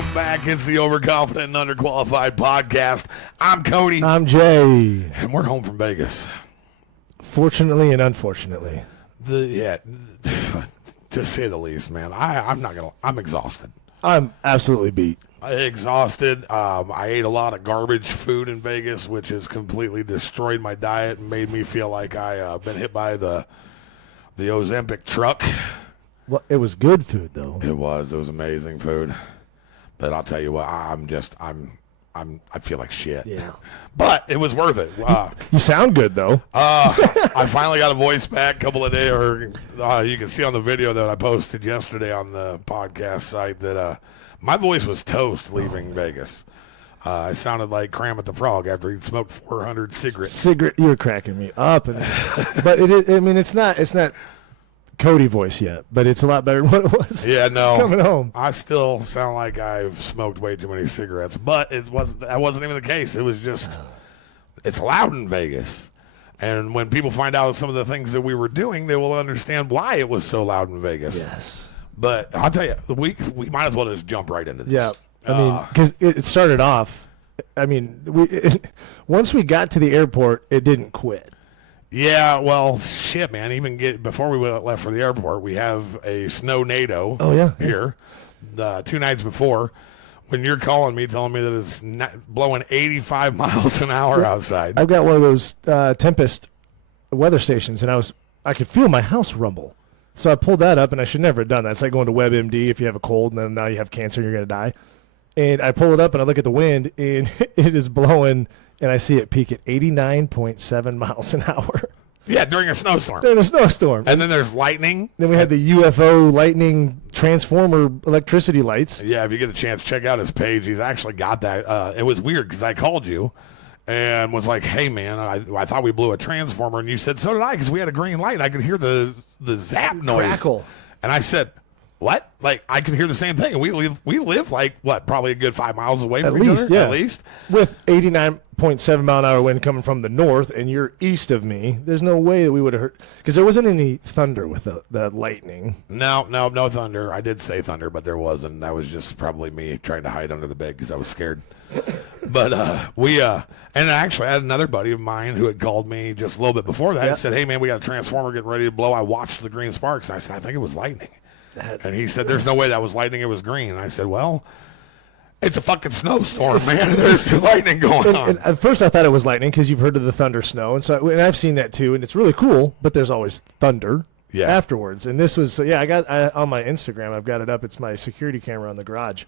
Welcome back. It's the Overconfident and Underqualified podcast. I'm Cody. I'm Jay. And we're home from Vegas. Fortunately and unfortunately. To say the least, man. I'm exhausted. I'm absolutely beat. Exhausted. I ate a lot of garbage food in Vegas, which has completely destroyed my diet and made me feel like I've been hit by the Ozempic truck. Well, it was good food though. It was amazing food. But I'll tell you what, I feel like shit. Yeah. But it was worth it. You sound good though. I finally got a voice back a couple of days, or you can see on the video that I posted yesterday on the podcast site that my voice was toast leaving Vegas. I sounded like Kermit the Frog after he'd smoked 400 cigarettes. You're cracking me up. But it is, I mean, it's not Cody voice yet, but it's a lot better than what it was. Yeah, no. Coming home. I still sound like I've smoked way too many cigarettes, but that wasn't even the case. It was just, it's loud in Vegas. And when people find out some of the things that we were doing, they will understand why it was so loud in Vegas. Yes. But I'll tell you, we might as well just jump right into this. Yeah. I mean, because it started off, I mean, once we got to the airport, it didn't quit. Yeah, well, shit, man. Before we left for the airport, we have a snow NATO here 2 nights before. When you're calling me, telling me that it's blowing 85 miles an hour outside. I've got one of those Tempest weather stations, and I could feel my house rumble. So I pulled that up, and I should never have done that. It's like going to WebMD if you have a cold, and then now you have cancer and you're going to die. And I pull it up, and I look at the wind, and it is blowing, and I see it peak at 89.7 miles an hour. Yeah, during a snowstorm. And then there's lightning. Then we had the UFO lightning transformer electricity lights. Yeah, if you get a chance, check out his page. He's actually got that. It was weird because I called you and was like, hey, man, I thought we blew a transformer. And you said, so did I, because we had a green light. I could hear the zap noise. Crackle. And I said, what? Like, I could hear the same thing. And we live like, what, probably a good 5 miles away from each other? Yeah. At least. With 89.7 mile an hour wind coming from the north, and you're east of me, there's no way that we would have heard. Because there wasn't any thunder with the lightning. No thunder. I did say thunder, but there wasn't. That was just probably me trying to hide under the bed because I was scared. But and actually I had another buddy of mine who had called me just a little bit before that and said, hey, man, we got a transformer getting ready to blow. I watched the green sparks, and I said, I think it was lightning. And he said, there's no way that was lightning. It was green. And I said, well, it's a fucking snowstorm, man. There's lightning going on. And at first I thought it was lightning because you've heard of the thunder snow. And I've seen that too. And it's really cool, but there's always thunder afterwards. And this was, I got on my Instagram, I've got it up. It's my security camera on the garage.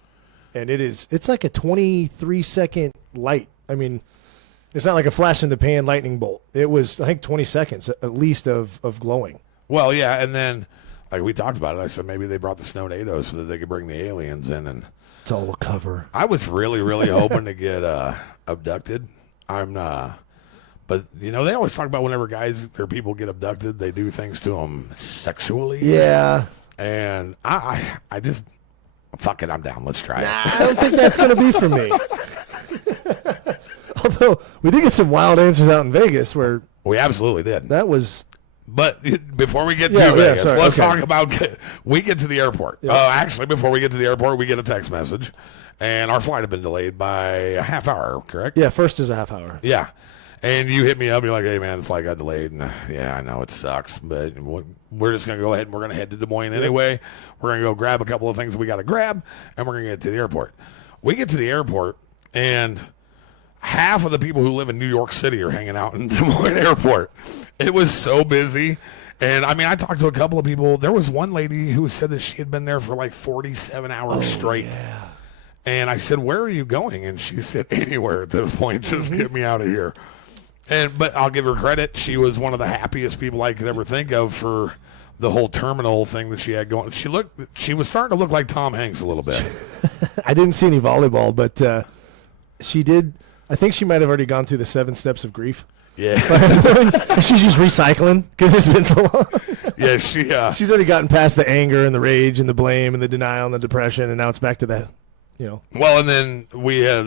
And it's like a 23-second light. I mean, it's not like a flash in the pan lightning bolt. It was, I think, 20 seconds at least of glowing. Well, yeah. And then, like we talked about it, I said maybe they brought the snow NATOs so that they could bring the aliens in. And it's all a cover. I was really, really hoping to get abducted. But, they always talk about whenever guys or people get abducted, they do things to them sexually. Yeah. And I just, fuck it, I'm down. Let's try it. I don't think that's going to be for me. Although, we did get some wild answers out in Vegas where... We absolutely did. That was... But before we get to Vegas, let's talk about, we get to the airport. Yeah. Actually, before we get to the airport, we get a text message, and our flight had been delayed by a half hour, correct? Yeah, first is a half hour. Yeah. And you hit me up, you're like, hey, man, the flight got delayed. And yeah, I know it sucks, but we're just going to go ahead and we're going to head to Des Moines anyway. We're going to go grab a couple of things we got to grab, and we're going to get to the airport. We get to the airport, and half of the people who live in New York City are hanging out in Des Moines Airport. It was so busy. And, I mean, I talked to a couple of people. There was one lady who said that she had been there for like 47 hours straight. Yeah. And I said, where are you going? And she said, anywhere at this point. Just get me out of here. But I'll give her credit. She was one of the happiest people I could ever think of for the whole terminal thing that she had going. She was starting to look like Tom Hanks a little bit. I didn't see any volleyball, but she did. I think she might have already gone through the 7 steps of grief. Yeah. She's just recycling because it's been so long. Yeah, she's already gotten past the anger and the rage and the blame and the denial and the depression, and now it's back to that, Well, and then we had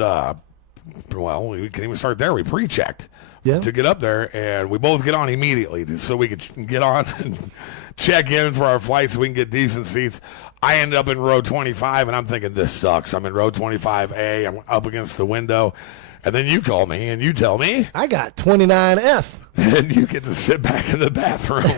well, we can even start there. We pre-checked to get up there, and we both get on immediately so we could get on and check in for our flight so we can get decent seats. I ended up in row 25, and I'm thinking, this sucks. I'm in row 25A. I'm up against the window. And then you call me, and you tell me. I got 29F. And you get to sit back in the bathroom.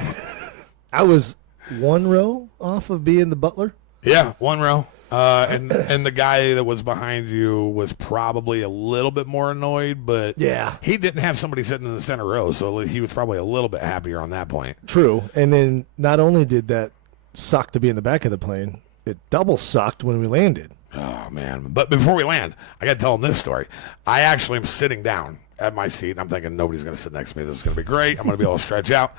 I was one row off of being the butler. Yeah, one row. And the guy that was behind you was probably a little bit more annoyed, but he didn't have somebody sitting in the center row, so he was probably a little bit happier on that point. True. And then not only did that suck to be in the back of the plane, it double sucked when we landed. Oh, man. But before we land, I got to tell them this story. I actually am sitting down at my seat, and I'm thinking nobody's going to sit next to me. This is going to be great. I'm going to be able to stretch out.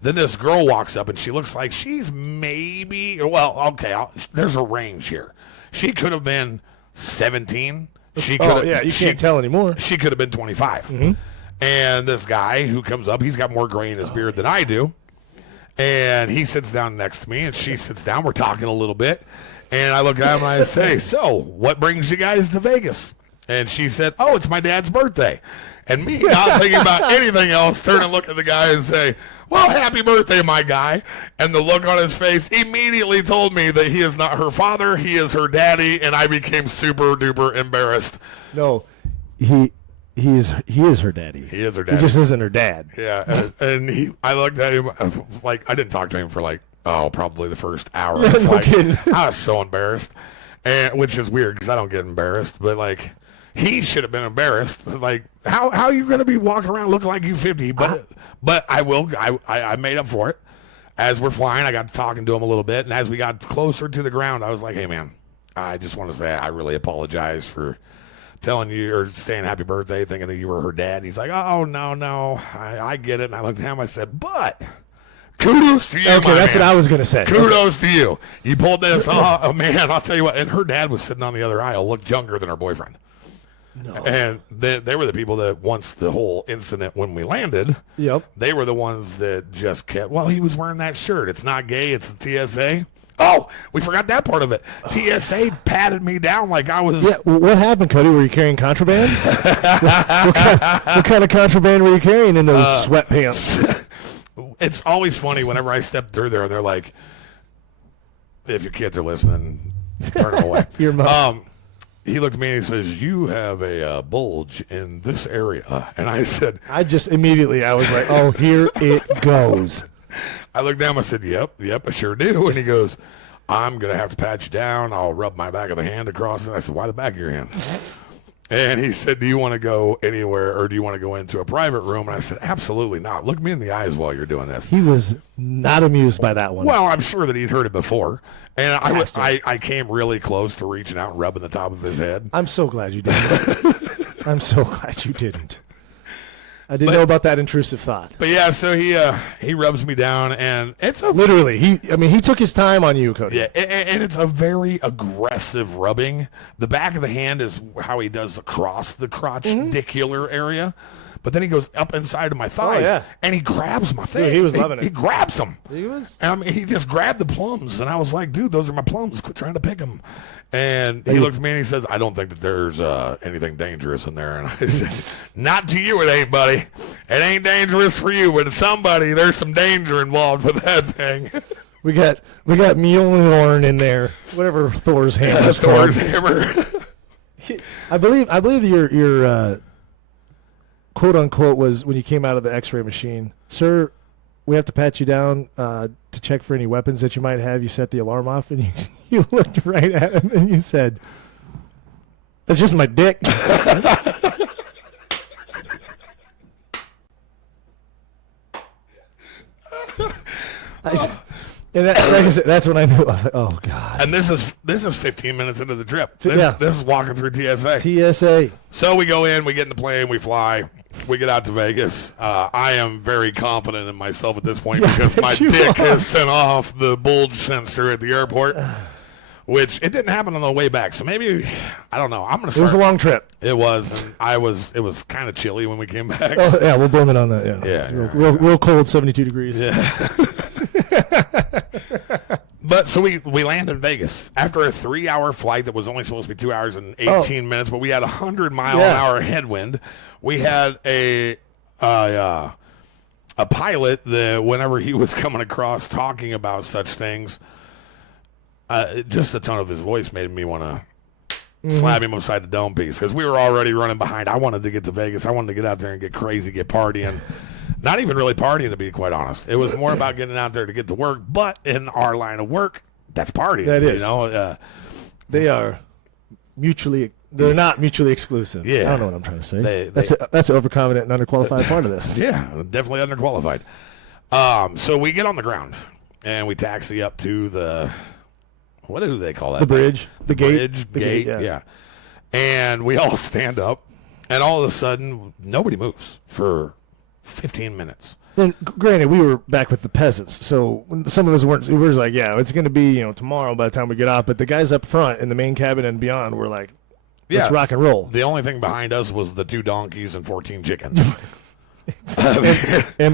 Then this girl walks up, and she looks like she's maybe, well, okay, there's a range here. She could have been 17. She could you can't tell anymore. She could have been 25. And this guy who comes up, he's got more gray in his beard than I do. And he sits down next to me, and she sits down. We're talking a little bit. And I look at him and I say, so, what brings you guys to Vegas? And she said, oh, it's my dad's birthday. And me, not thinking about anything else, turn and look at the guy and say, well, happy birthday, my guy. And the look on his face immediately told me that he is not her father, he is her daddy, and I became super duper embarrassed. No, he is her daddy. He is her daddy. He just isn't her dad. Yeah, and I looked at him, I was like, I didn't talk to him for like, probably the first hour. No kidding. I was so embarrassed, and which is weird because I don't get embarrassed, but like he should have been embarrassed. Like how are you going to be walking around looking like you 50? But I made up for it. As we're flying, I got talking to him a little bit, and as we got closer to the ground, I was like, hey man, I just want to say I really apologize for telling you or saying happy birthday thinking that you were her dad. And he's like, oh no, I get it. And I looked at him, I said, but kudos to you, okay, that's what I was going to say. Kudos to you. You pulled this off. Oh, man, I'll tell you what. And her dad was sitting on the other aisle, looked younger than her boyfriend. No. And they were the people that once the whole incident when we landed, they were the ones that just kept, well, he was wearing that shirt. It's not gay. It's the TSA. Oh, we forgot that part of it. TSA patted me down like I was. Yeah, what happened, Cody? Were you carrying contraband? what kind of contraband were you carrying in those sweatpants? It's always funny whenever I step through there, and they're like, if your kids are listening, turn them away. Your mom. He looked at me and he says, you have a bulge in this area. And I said, I was like, oh, here it goes. I looked down, I said, yep, I sure do. And he goes, I'm going to have to pat you down. I'll rub my back of the hand across it. I said, why the back of your hand? And he said, do you want to go anywhere or do you want to go into a private room? And I said, absolutely not. Look me in the eyes while you're doing this. He was not amused by that one. Well, I'm sure that he'd heard it before. And I came really close to reaching out and rubbing the top of his head. I'm so glad you didn't. I'm so glad you didn't. I didn't know about that intrusive thought. But yeah, so he rubs me down, and it's literally he took his time on you, Cody. Yeah, and it's a very aggressive rubbing. The back of the hand is how he does across the crotch-dicular area, but then he goes up inside of my thighs, and he grabs my thing. Dude, he was loving it. He grabs them. He was. He just grabbed the plums, and I was like, dude, those are my plums. Quit trying to pick them. And he looked at me and he says, I don't think that there's anything dangerous in there. And I said, not to you it ain't, buddy. It ain't dangerous for you, but to somebody, there's some danger involved with that thing. We got Mjolnir in there. Whatever Thor's hammer is called. Thor's hammer. I believe your quote unquote was when you came out of the X-ray machine, sir. We have to pat you down to check for any weapons that you might have. You set the alarm off, and you looked right at him, and you said, "That's just my dick." And that's when I knew. I was like, "Oh God!" And this is 15 minutes into the trip. This is walking through TSA. TSA. So we go in, we get in the plane, we fly, we get out to Vegas. I am very confident in myself at this point because my dick has sent off the bulge sensor at the airport, which it didn't happen on the way back. So maybe I don't know. I'm gonna. It was a long trip. It was, and it was kind of chilly when we came back. Oh, yeah, we'll blame it on that. Yeah, real cold, 72 degrees. Yeah. But so we land in Vegas after a 3-hour flight that was only supposed to be 2 hours and 18 minutes, but we had 100-mile-an-hour headwind. We had a pilot that whenever he was coming across talking about such things, just the tone of his voice made me want to slap him upside the dome piece because we were already running behind. I wanted to get to Vegas. I wanted to get out there and get crazy, get partying. Not even really partying, to be quite honest. It was more about getting out there to get to work. But in our line of work, that's partying. That is. You know? They are they're not mutually exclusive. Yeah. I don't know what I'm trying to say. That's an overconfident and underqualified part of this. Yeah, definitely underqualified. So we get on the ground, and we taxi up to the, what do they call that? The bridge. The gate. Yeah. And we all stand up, and all of a sudden, nobody moves for 15 minutes. And granted, we were back with the peasants, so some of us weren't. We were like, "Yeah, it's going to be tomorrow by the time we get off." But the guys up front in the main cabin and beyond were like, "Let's rock and roll." The only thing behind us was the 2 donkeys and 14 chickens, and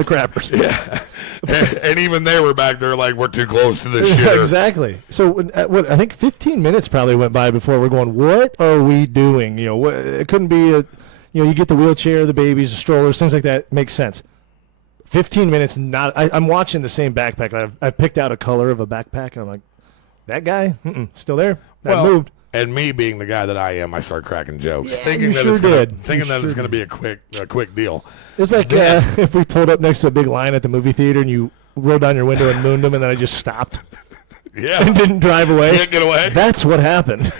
the crappers. Yeah, and even they were back there like, "We're too close to this shit." Exactly. So I think 15 minutes probably went by before we're going, "What are we doing?" It couldn't be you get the wheelchair, the babies, the strollers, things like that. Makes sense. 15 minutes, I'm watching the same backpack. I've picked out a color of a backpack, and I'm like, that guy? Still there? That moved. And me being the guy that I am, I start cracking jokes, Yeah, thinking that it's going to be a quick deal. It's like if we pulled up next to a big line at the movie theater, and you rolled down your window and mooned them, and then I just stopped. Yeah. And didn't drive away. Didn't get away. That's what happened.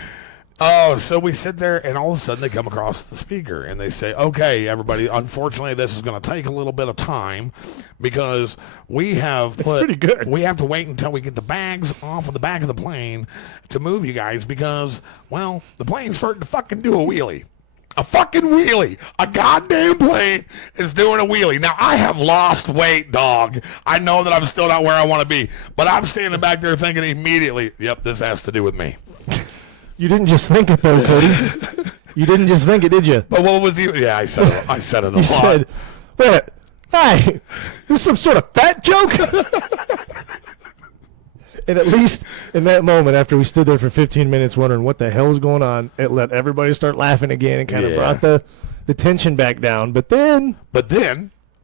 Oh, so we sit there, and all of a sudden they come across the speaker, and they say, "Okay, everybody, unfortunately, this is going to take a little bit of time because we have It's pretty good. We have to wait until we get the bags off of the back of the plane to move you guys because, well, the plane's starting to fucking do a wheelie." A fucking wheelie. A goddamn plane is doing a wheelie. Now, I have lost weight, dog. I know that I'm still not where I want to be, but I'm standing back there thinking immediately, yep, this has to do with me. You didn't just think it, though, Cody. You didn't just think it, did you? But what was you? Yeah, I said it a lot. You said, wait, hey, this is some sort of fat joke? And at least in that moment, after we stood there for 15 minutes wondering what the hell was going on, it let everybody start laughing again and kind of brought the tension back down. But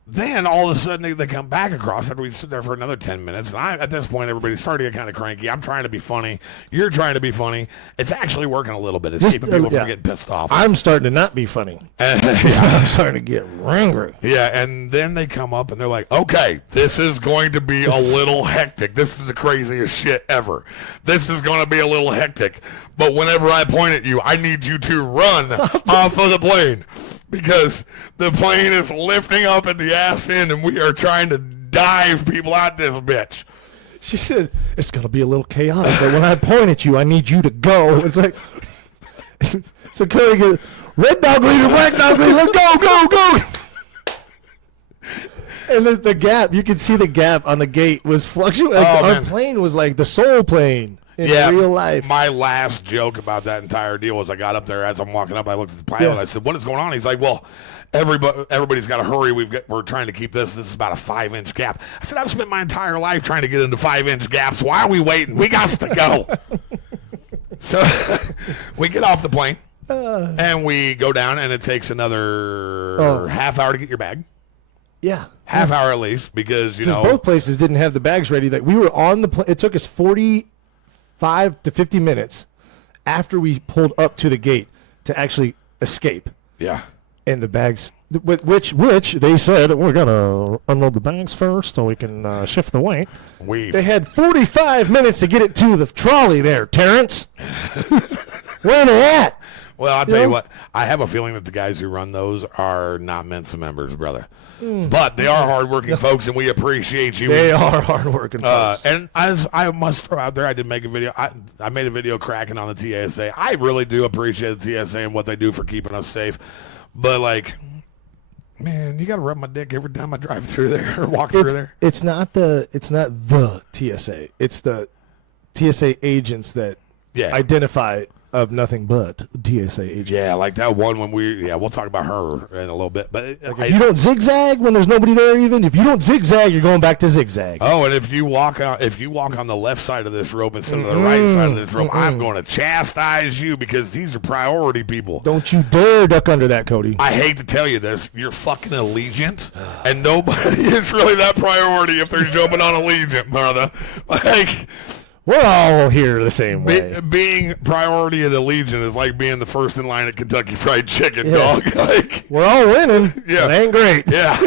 then all of a sudden they come back across after we stood there for another 10 minutes. And at this point, everybody's starting to get kind of cranky. I'm trying to be funny. You're trying to be funny. It's actually working a little bit. It's keeping people from getting pissed off. I'm starting to not be funny. I'm starting to get angry. Yeah, and then they come up and they're like, "Okay, this is going to be a little hectic. This is the craziest shit ever. This is going to be a little hectic. But whenever I point at you, I need you to run off of the plane. Because the plane is lifting up at the ass end, and we are trying to dive people out this bitch." She said, "It's going to be a little chaotic, but when I point at you, I need you to go." It's like, so Cody goes, "Red dog leader, black dog leader, go." And the gap, you could see the gap on the gate was fluctuating. Our plane was like the soul plane. In real life. My last joke about that entire deal was I got up there as I'm walking up. I looked at the pilot. And I said, "What is going on?" He's like, "Well, everybody's got to hurry. We're trying to keep this. This is about a 5-inch gap." I said, "I've spent my entire life trying to get into 5-inch gaps. Why are we waiting? We got to go." So we get off the plane and we go down, and it takes another half hour to get your bag. Yeah, half hour at least because both places didn't have the bags ready. Like we were on the plane. It took us 45 to 50 minutes after we pulled up to the gate to actually escape. Yeah. And the bags, which they said, "We're going to unload the bags first so we can shift the weight." They had 45 minutes to get it to the trolley there, Terrence. Where are they at? Well, I'll tell you what. I have a feeling that the guys who run those are not Mensa members, brother. But they are hardworking folks, and we appreciate you. They are hardworking folks. And as I must throw out there, I did make a video. I made a video cracking on the TSA. I really do appreciate the TSA and what they do for keeping us safe. But, like, man, you got to rub my dick every time I drive through there or walk through there. It's not the TSA. It's the TSA agents that identify of nothing but TSA agents. Yeah, like that one when we'll talk about her in a little bit. But if you don't zigzag when there's nobody there, even if you don't zigzag, you're going back to zigzag. Oh, and if you walk on the left side of this rope instead of the right side of this rope, I'm going to chastise you because these are priority people. Don't you dare duck under that, Cody. I hate to tell you this, you're fucking Allegiant, and nobody is really that priority if they're jumping on Allegiant, brother. Like. We're all here the same way. Being priority at Allegiant is like being the first in line at Kentucky Fried Chicken, dog. Like, we're all winning. Yeah. It ain't great. Yeah.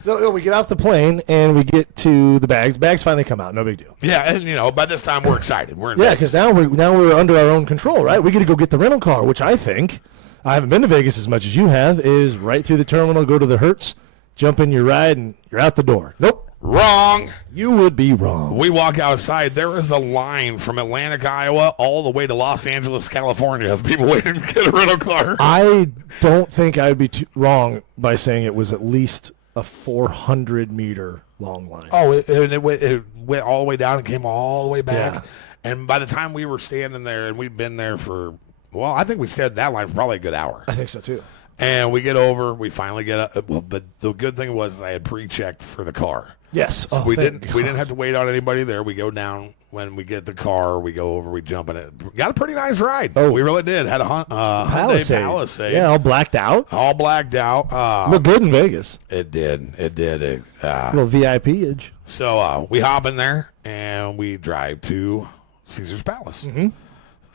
So we get off the plane and we get to the bags. Bags finally come out. No big deal. Yeah, and by this time we're excited. We're in because now we're under our own control, right? We get to go get the rental car, which I think, I haven't been to Vegas as much as you have, is right through the terminal, go to the Hertz, jump in your ride, and you're out the door. Nope. Wrong. You would be wrong. We walk outside. There is a line from Atlantic, Iowa, all the way to Los Angeles, California of people waiting to get a rental car. I don't think I would be wrong by saying it was at least a 400-meter long line. Oh, it went all the way down and came all the way back. Yeah. And by the time we were standing there, and we'd been there for, I think we stayed in that line for probably a good hour. I think so, too. And we get over. We finally get up. Well, but the good thing was I had pre-checked for the car. Yes. So we didn't have to wait on anybody there. We go down when we get the car. We go over. We jump in it. Got a pretty nice ride. Oh, we really did. Had a Hyundai Palisade. Yeah, all blacked out. All blacked out. Looked good in Vegas. It did. It did. A little VIP-age. So we hop in there and we drive to Caesar's Palace. Mm-hmm.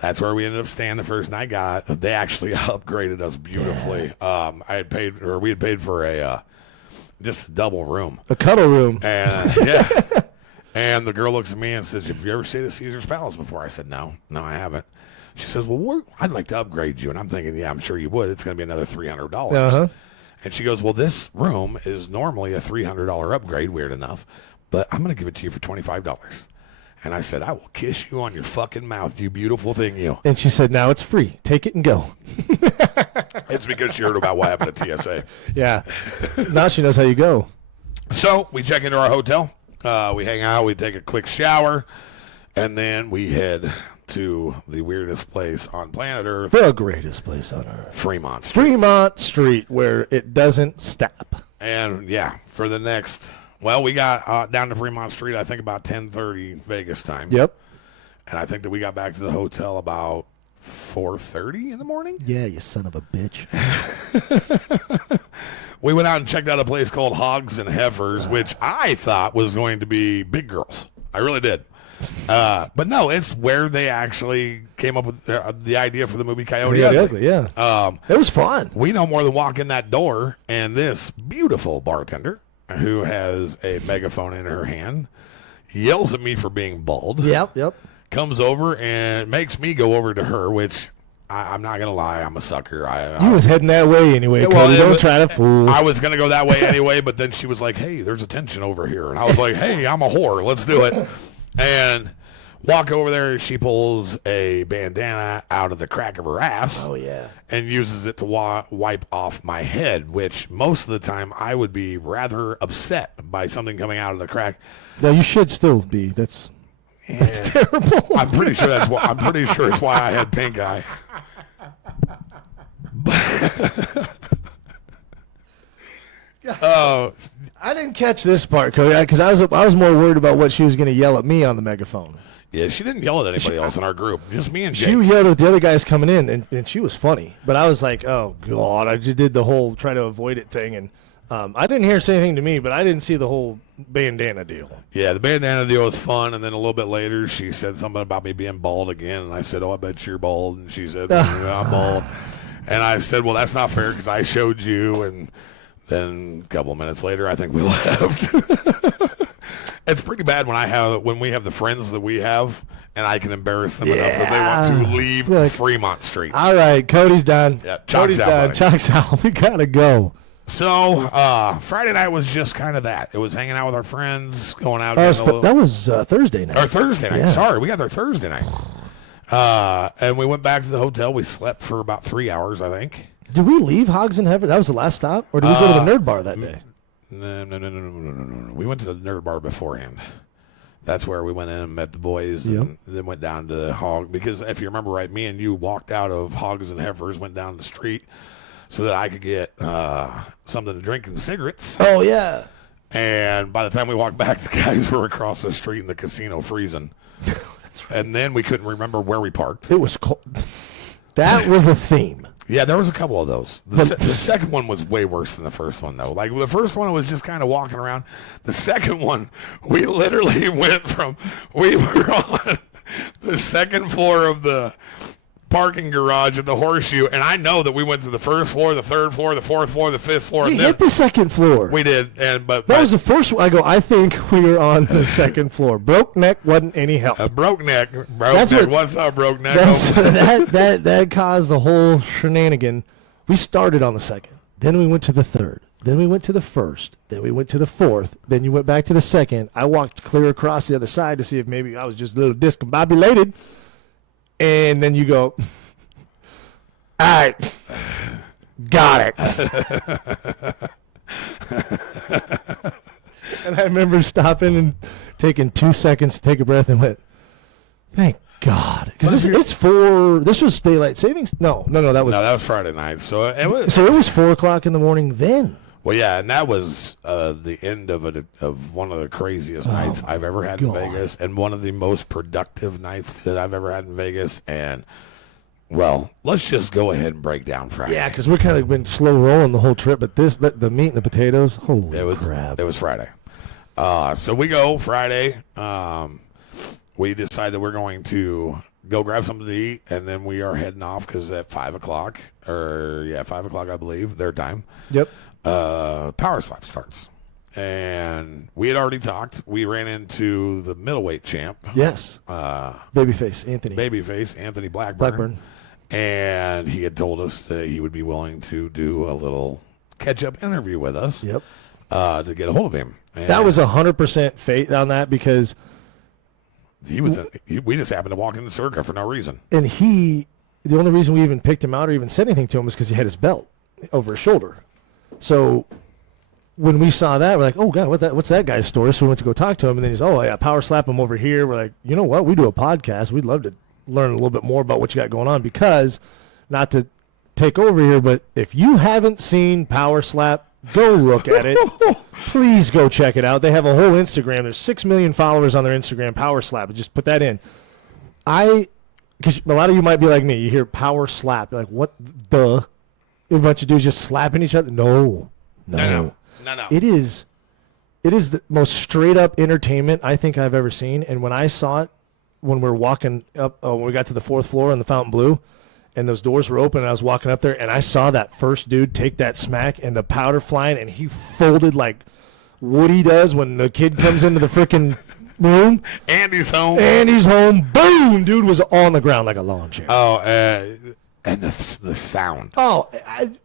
That's where we ended up staying the first night. They actually upgraded us beautifully. We had paid for just a double room, a cuddle room, and and the girl looks at me and says, "Have you ever stayed at Caesar's Palace before?" I said, "No, I haven't." She says, "Well, I'd like to upgrade you," and I'm thinking, "Yeah, I'm sure you would. It's going to be another $300." Uh-huh. And she goes, "Well, this room is normally a $300 upgrade. Weird enough, but I'm going to give it to you for $25." And I said, "I will kiss you on your fucking mouth, you beautiful thing, you." And she said, "Now it's free. Take it and go." It's because she heard about what happened at TSA. Yeah. Now she knows how you go. So we check into our hotel. We hang out. We take a quick shower. And then we head to the weirdest place on planet Earth. The greatest place on Earth. Fremont Street. Fremont Street, where it doesn't stop. And, for the next... Well, we got down to Fremont Street, I think, about 10:30 Vegas time. Yep. And I think that we got back to the hotel about 4:30 in the morning. Yeah, you son of a bitch. We went out and checked out a place called Hogs and Heifers, which I thought was going to be big girls. I really did. But no, it's where they actually came up with the idea for the movie Coyote Ugly. Yeah. It was fun. We no more than walk in that door, and this beautiful bartender, who has a megaphone in her hand, yells at me for being bald. Yep. Comes over and makes me go over to her, which I'm not going to lie, I'm a sucker. You was heading that way anyway, Cody. Don't try to fool. I was going to go that way anyway, but then she was like, "Hey, there's a tension over here." And I was like, "Hey, I'm a whore. Let's do it." And walk over there. She pulls a bandana out of the crack of her ass. Oh, yeah. And uses it to wipe off my head, which most of the time I would be rather upset by something coming out of the crack. No, you should still be. That's terrible. I'm pretty sure it's why I had pink eye. I didn't catch this part, Cody, because I was more worried about what she was going to yell at me on the megaphone. Yeah, she didn't yell at anybody else in our group. Just me and Jake. She yelled at the other guys coming in, and she was funny. But I was like, oh, God. I just did the whole try to avoid it thing. And I didn't hear her say anything to me, but I didn't see the whole bandana deal. Yeah, the bandana deal was fun. And then a little bit later, she said something about me being bald again. And I said, "Oh, I bet you're bald." And she said, "I'm bald." And I said, "Well, that's not fair because I showed you." And then a couple of minutes later, I think we left. It's pretty bad when we have the friends that we have, and I can embarrass them enough that they want to leave Fremont Street. All right, Cody's done. Yeah, Cody's done. Chalk's out. We gotta go. So Friday night was just kind of that. It was hanging out with our friends, going out. That was Thursday night. Or Thursday night. Yeah. Sorry, we got there Thursday night. And we went back to the hotel. We slept for about 3 hours, I think. Did we leave Hogs and Heifers? That was the last stop? Or did we go to the Nerd Bar that day? No. We went to the Nerd Bar beforehand. That's where we went in and met the boys, and then went down to Hog. Because if you remember right, me and you walked out of Hogs and Heifers, went down the street so that I could get something to drink and cigarettes. Oh, yeah. And by the time we walked back, the guys were across the street in the casino freezing. That's right. And then we couldn't remember where we parked. It was cold. That was the theme. Yeah, there was a couple of those. The second one was way worse than the first one, though. Like, the first one was just kind of walking around. The second one, we literally we were on the second floor of the parking garage at the Horseshoe, and I know that we went to the first floor, the third floor, the fourth floor, the fifth floor. We hit the second floor. We did, but that was the first one. I think we were on the second floor. Broke neck wasn't any help. Broke neck. What's up, broke neck? That caused the whole shenanigan. We started on the second. Then we went to the third. Then we went to the first. Then we went to the fourth. Then you went back to the second. I walked clear across the other side to see if maybe I was just a little discombobulated. And then you go, all right, got it. And I remember stopping and taking 2 seconds to take a breath and went, thank God. Because this was daylight savings. No, that was Friday night. So it was 4 o'clock in the morning then. Well, yeah, and that was the end of one of the craziest nights I've ever had in Vegas, and one of the most productive nights that I've ever had in Vegas. And, well, let's just go ahead and break down Friday. Yeah, because we're kind of been slow rolling the whole trip, but the meat and the potatoes, holy crap. It was Friday. So we go Friday. We decide that we're going to go grab something to eat, and then we are heading off because at 5 o'clock, 5 o'clock, I believe, their time. Yep. PowerSlap starts, and we had already talked. We ran into the middleweight champ. Yes. Babyface Anthony Blackburn, and he had told us that he would be willing to do a little catch-up interview with us. Yep. To get a hold of him. And that was 100% faith on that because we just happened to walk in the circuit for no reason. And the only reason we even picked him out or even said anything to him was because he had his belt over his shoulder. So when we saw that, we're like, oh, God, what's that guy's story? So we went to go talk to him, and then he's, PowerSlap him over here. We're like, you know what? We do a podcast. We'd love to learn a little bit more about what you got going on because, not to take over here, but if you haven't seen PowerSlap, go look at it. Please go check it out. They have a whole Instagram. There's 6 million followers on their Instagram, PowerSlap. Just put that in. Because a lot of you might be like me. You hear PowerSlap. You're like, what the? A bunch of dudes just slapping each other. No. It is the most straight up entertainment I think I've ever seen. And when I saw it, when we were walking up, when we got to the 4th floor in the Fontainebleau, and those doors were open, and I was walking up there, and I saw that first dude take that smack and the powder flying, and he folded like Woody does when the kid comes into the freaking room. Andy's home. Boom! Dude was on the ground like a lawn chair. Oh, and the sound. Oh,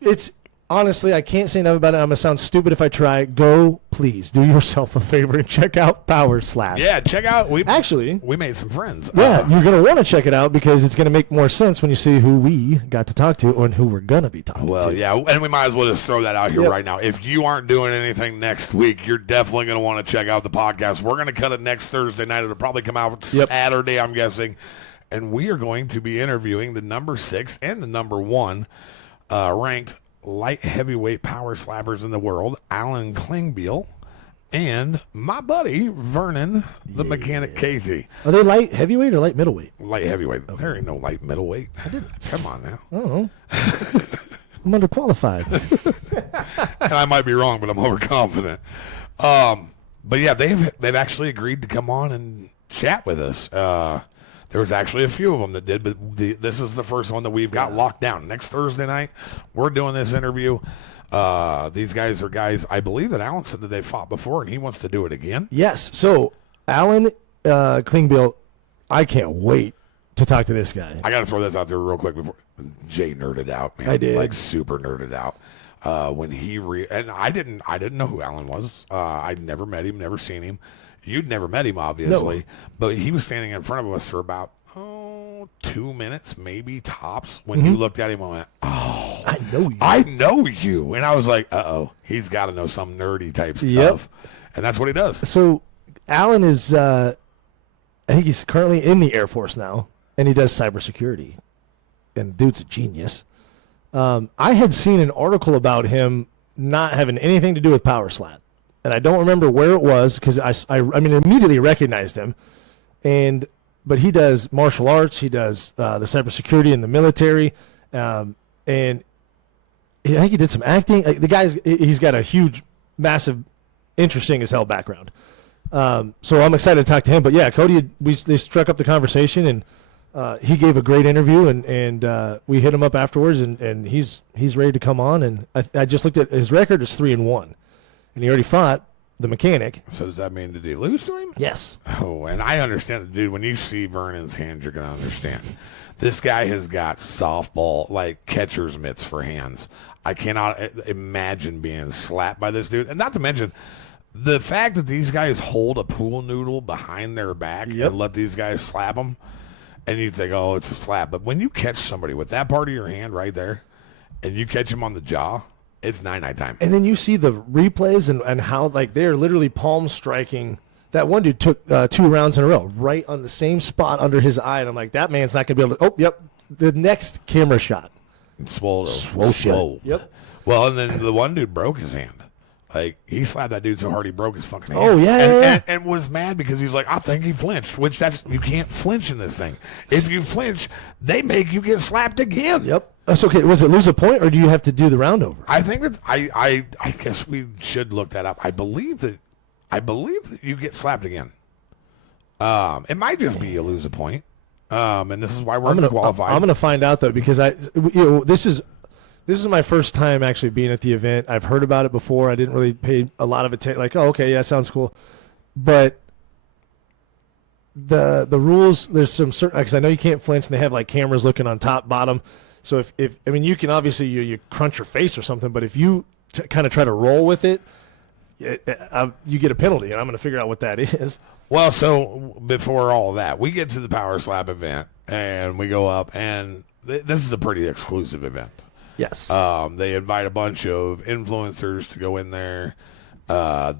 it's honestly, I can't say enough about it. I'm going to sound stupid if I try. Go, please, do yourself a favor and check out PowerSlap. Yeah, check out. We made some friends. Yeah, you're going to want to check it out because it's going to make more sense when you see who we got to talk to and who we're going to be talking to. Well, yeah, and we might as well just throw that out here right now. If you aren't doing anything next week, you're definitely going to want to check out the podcast. We're going to cut it next Thursday night. It'll probably come out Saturday, I'm guessing. And we are going to be interviewing the number 6 and the number 1 ranked light heavyweight power slappers in the world, Alan Klingbeil, and my buddy, Vernon, the mechanic Kathy. Are they light heavyweight or light middleweight? Light heavyweight. Okay. There ain't no light middleweight. Come on now. I don't know. I'm underqualified. And I might be wrong, but I'm overconfident. But yeah, they've actually agreed to come on and chat with us. There was actually a few of them that did, but this is the first one that we've got locked down. Next Thursday night, we're doing this interview. These guys are guys, I believe that Alan said that they fought before, and he wants to do it again. Yes. So, Alan Klingbeil, I can't wait to talk to this guy. I got to throw this out there real quick before Jay nerded out, man. I did. Like, super nerded out. When he and I didn't know who Alan was. I'd never met him, never seen him. You'd never met him, obviously, no. But he was standing in front of us for about 2 minutes, maybe tops. When you looked at him, I went, "Oh, I know you," and I was like, "Uh-oh, he's got to know some nerdy type stuff," and that's what he does. So, Alan is I think he's currently in the Air Force now, and he does cybersecurity. And dude's a genius. I had seen an article about him not having anything to do with PowerSlap, and I don't remember where it was because I mean, immediately recognized him. But he does martial arts. He does the cybersecurity in the military, and I think he did some acting. He's got a huge, massive, interesting as hell background. So I'm excited to talk to him. But yeah, Cody, they struck up the conversation, and he gave a great interview, and we hit him up afterwards, and he's ready to come on. And I just looked at his record is 3-1, and he already fought the mechanic. So does that mean did he lose to him? Yes. Oh, and I understand, dude. When you see Vernon's hands, you're gonna understand. This guy has got softball like catcher's mitts for hands. I cannot imagine being slapped by this dude, and not to mention the fact that these guys hold a pool noodle behind their back and let these guys slap them, and you think, oh, it's a slap. But when you catch somebody with that part of your hand right there, and you catch him on the jaw, it's 9-9 time. And then you see the replays and how like they're literally palm striking. That one dude took 2 rounds in a row right on the same spot under his eye, and I'm like, that man's not going to be able to. Oh, yep. The next camera shot. Swole. Yep. Well, and then the one dude broke his hand. Like, he slapped that dude so hard he broke his fucking hand. Oh, yeah. And was mad because he's like, I think he flinched, which you can't flinch in this thing. If you flinch, they make you get slapped again. Yep. That's okay. Was it lose a point, or do you have to do the round over? I think that, I guess we should look that up. I believe that you get slapped again. It might just be you lose a point. And this is why we're qualified. I'm going to find out, though, because this is my first time actually being at the event. I've heard about it before. I didn't really pay a lot of attention. Like, oh, okay, yeah, sounds cool. But the rules, there's some certain, because I know you can't flinch, and they have like cameras looking on top, bottom. So if I mean, you can obviously you crunch your face or something, but if you kind of try to roll with it, you get a penalty, and I'm going to figure out what that is. Well, so before all of that, we get to the PowerSlap event, and we go up, and this is a pretty exclusive event. Yes. They invite a bunch of influencers to go in there.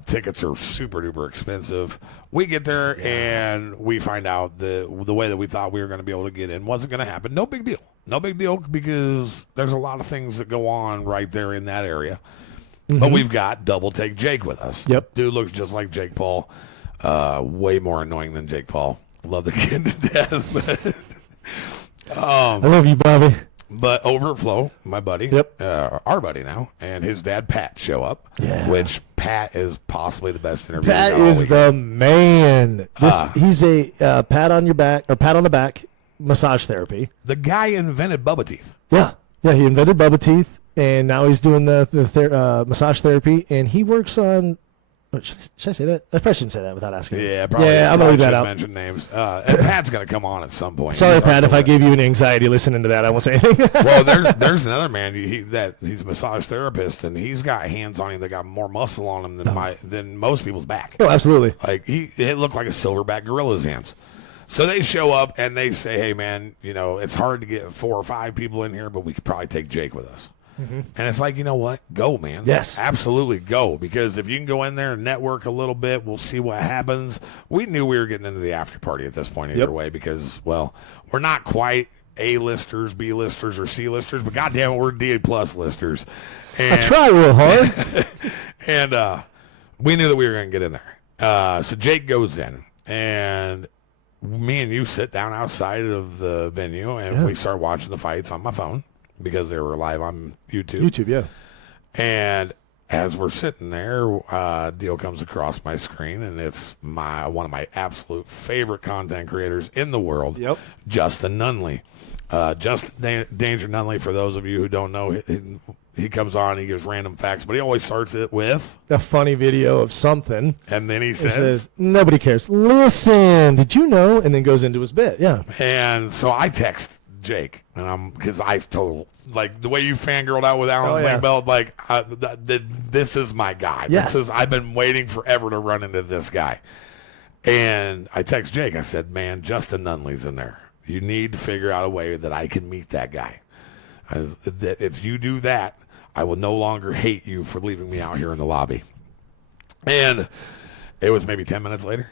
Tickets are super duper expensive. We get there and we find out the way that we thought we were going to be able to get in wasn't going to happen. No big deal. No big deal because there's a lot of things that go on right there in that area. Mm-hmm. But we've got Double Take Jake with us. Yep. Dude looks just like Jake Paul. Way more annoying than Jake Paul. Love the kid to death. But, I love you, Bobby. But OvertFlo, my buddy, our buddy now, and his dad, Pat, show up, which Pat is possibly the best interview. Pat is the man. He's a pat on your back, or pat on the back massage therapy. The guy invented Bubba Teeth. Yeah, he invented Bubba Teeth, and now he's doing the massage therapy, and he works on... Should I say that? I probably shouldn't say that without asking. Yeah, probably. Yeah, I'm going to leave that out. Mention names. And Pat's going to come on at some point. Sorry, Pat, if I gave you an anxiety listening to that, I won't say anything. Well, there's another man he's a massage therapist, and he's got hands on him that got more muscle on him than most people's back. Oh, absolutely. Like it looked like a silverback gorilla's hands. So they show up and they say, "Hey, man, it's hard to get 4 or 5 people in here, but we could probably take Jake with us." Mm-hmm. And it's like, you know what? Go, man. Yes. Absolutely go. Because if you can go in there and network a little bit, we'll see what happens. We knew we were getting into the after party at this point either way because, well, we're not quite A-listers, B-listers, or C-listers, but goddamn it, we're D-plus listers. And, I try real hard. And we knew that we were going to get in there. So Jake goes in, and me and you sit down outside of the venue, and we start watching the fights on my phone. Because they were live on YouTube. YouTube, yeah. And as we're sitting there, deal comes across my screen, and it's one of my absolute favorite content creators in the world, Justin Nunley. Justin Danger Nunley, for those of you who don't know, he comes on, he gives random facts, but he always starts it with a funny video of something. And then he says, nobody cares. Listen, did you know? And then goes into his bit, And so I text Jake, and because I've told, like, the way you fangirled out with Alan Blank like, this is my guy. Yes. I've been waiting forever to run into this guy. And I text Jake, I said, man, Justin Nunley's in there. You need to figure out a way that I can meet that guy. If you do that, I will no longer hate you for leaving me out here in the lobby. And it was maybe 10 minutes later,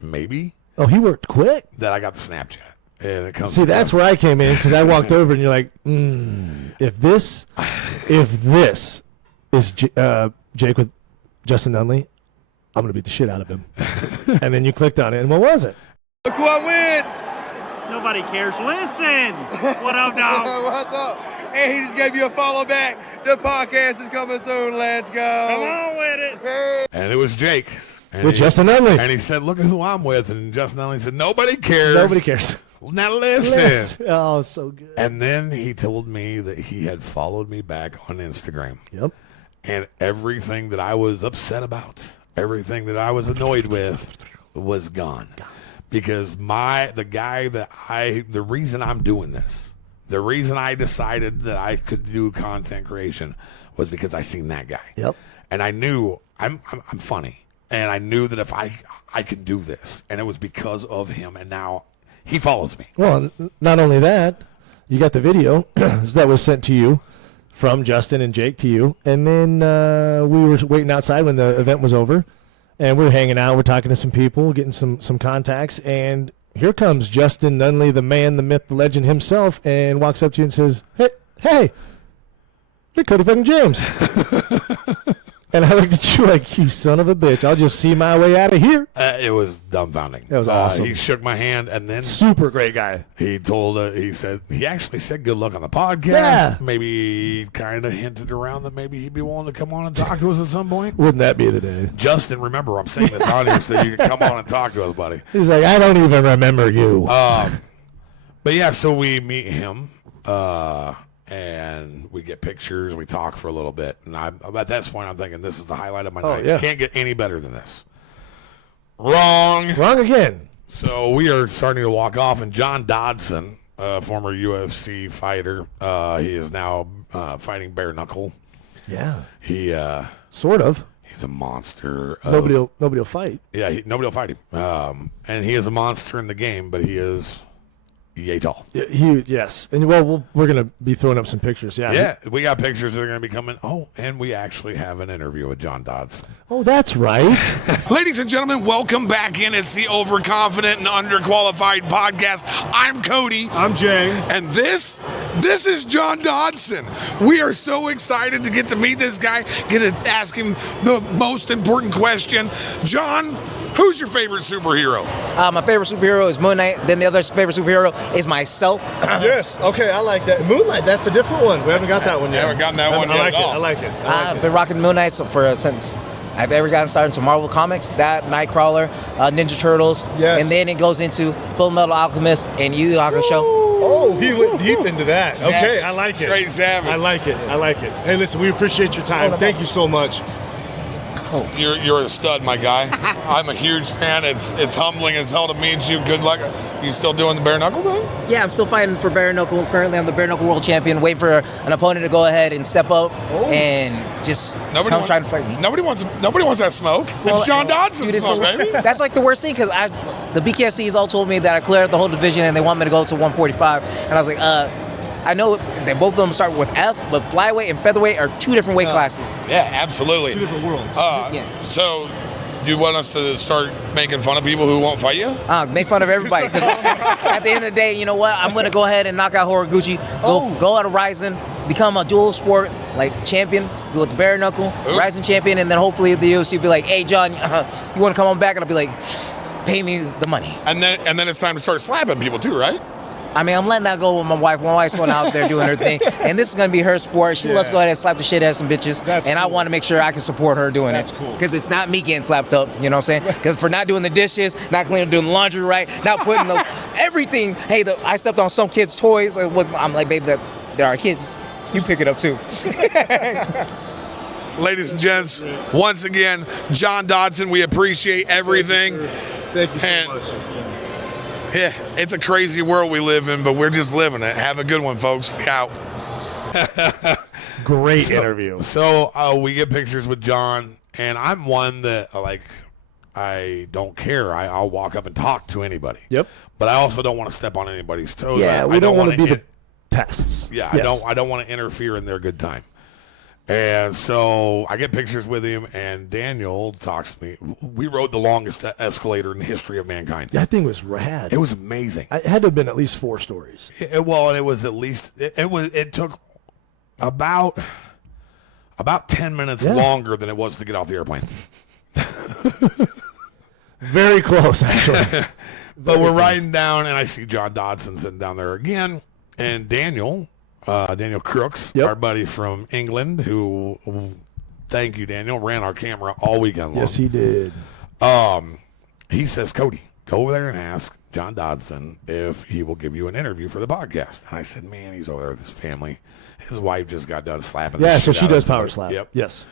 maybe. Oh, he worked quick. that I got the Snapchat. And it comes. See, that's where I came in because I walked over and you're like, if this is Jake with Justin Nunley, I'm gonna beat the shit out of him. And then you clicked on it, and what was it? Look who I win! Nobody cares. Listen! What up, dog? What's up? Hey, he just gave you a follow back. The podcast is coming soon. Let's go. Come on with it. Hey. And it was Jake. And With Justin Nunley. And he said, look at who I'm with. And Justin Nunley said, nobody cares. Nobody cares. Now listen. Oh, so good. And then he told me that he had followed me back on Instagram. Yep. And everything that I was upset about, everything that I was annoyed with was gone. Because the reason I'm doing this, the reason I decided that I could do content creation was because I seen that guy. Yep. And I knew I'm funny. And I knew that if I can do this. And it was because of him. And now he follows me. Well, not only that, you got the video that was sent to you from Justin and Jake to you. And then we were waiting outside when the event was over. And we're hanging out. We're talking to some people, getting some contacts. And here comes Justin Nunley, the man, the myth, the legend himself, and walks up to you and says, hey, you're Cody fucking James. And I looked at you like, you son of a bitch. I'll just see my way out of here. It was dumbfounding. That was awesome. He shook my hand, and then super great guy. he actually said good luck on the podcast. Yeah. Maybe kind of hinted around that maybe he'd be willing to come on and talk to us at some point. Wouldn't that be the day? Justin, remember, I'm saying this on here so you can come on and talk to us, buddy. He's like, I don't even remember you. But yeah, so we meet him, and we get pictures. We talk for a little bit, and at that point, I'm thinking this is the highlight of my night. Yeah. Can't get any better than this. Wrong again. So we are starting to walk off, and John Dodson, former UFC fighter, he is now fighting bare knuckle. Yeah. He sort of. He's a monster. Nobody will fight. Yeah, nobody will fight him. And he is a monster in the game, but he is yay tall. Yes. And well, we're going to be throwing up some pictures. Yeah. Yeah, we got pictures that are going to be coming. Oh, and we actually have an interview with John Dodson. Oh, that's right. Ladies and gentlemen, welcome back in. It's the Overconfident and Underqualified podcast. I'm Cody. I'm Jay. And this is John Dodson. We are so excited to get to meet this guy, get to ask him the most important question. John, who's your favorite superhero? My favorite superhero is Moon Knight. Then the other favorite superhero is myself. Yes. Okay, I like that. Moonlight, that's a different one. We haven't got that one yet. Haven't gotten that one yet at all. I like it. I've been rocking Moon Knight since I've ever gotten started into Marvel Comics. That, Nightcrawler, Ninja Turtles. Yes. And then it goes into Full Metal Alchemist and Yu Yu Hakusho. Oh, he went deep into that. Okay, I like it. Straight savage. I like it. Hey, listen, we appreciate your time. Thank you so much. You're a stud, my guy. I'm a huge fan. It's humbling as hell to meet you. Good luck. You still doing the bare knuckle thing? Yeah, I'm still fighting for bare knuckle. Currently, I'm the bare knuckle world champion. Waiting for an opponent to go ahead and step up and just try to fight me. Nobody wants that smoke. Well, it's John Dodson dude, smoke, baby. That's like the worst thing because the BKFC has all told me that I cleared the whole division and they want me to go to 145. And I was like, I know that both of them start with F, but flyweight and featherweight are two different weight classes. Yeah, absolutely. Two different worlds. So, you want us to start making fun of people who won't fight you? Make fun of everybody. 'Cause at the end of the day, you know what? I'm going to go ahead and knock out Horiguchi, go out of Ryzen, become a dual sport champion with the bare knuckle, Ryzen champion, and then hopefully the UFC will be like, hey, John, you want to come on back? And I'll be like, pay me the money. And then it's time to start slapping people too, right? I mean, I'm letting that go with my wife. My wife's going out there doing her thing. And this is going to be her sport. She lets go ahead and slap the shit out of some bitches. I want to make sure I can support her doing it. That's cool. Because it's not me getting slapped up, you know what I'm saying? Because for not doing the dishes, not cleaning, doing the laundry right, not putting everything. Hey, I stepped on some kids' toys. I'm like, babe, there are kids. You pick it up too. Ladies and gents, once again, John Dodson, we appreciate everything. Thank you so much. Yeah, it's a crazy world we live in, but we're just living it. Have a good one, folks. We out. Great interview. So we get pictures with John, and I'm one that, I don't care. I'll walk up and talk to anybody. Yep. But I also don't want to step on anybody's toes. Yeah, we don't want to be the pests. Yeah, yes. I don't want to interfere in their good time. And so I get pictures with him, and Daniel talks to me. We rode the longest escalator in the history of mankind. That thing was rad. It was amazing. It had to have been at least 4 stories. And it was at least it took about 10 minutes longer than it was to get off the airplane. Very close, actually. But we're riding down, and I see John Dodson sitting down there again, and Daniel Crooks, our buddy from England, who, thank you, Daniel, ran our camera all weekend long. Yes, he did. He says, Cody, go over there and ask John Dodson if he will give you an interview for the podcast. And I said, man, he's over there with his family. His wife just got done slapping the Yeah, shit so she out does of him. PowerSlap. Yep. Yes.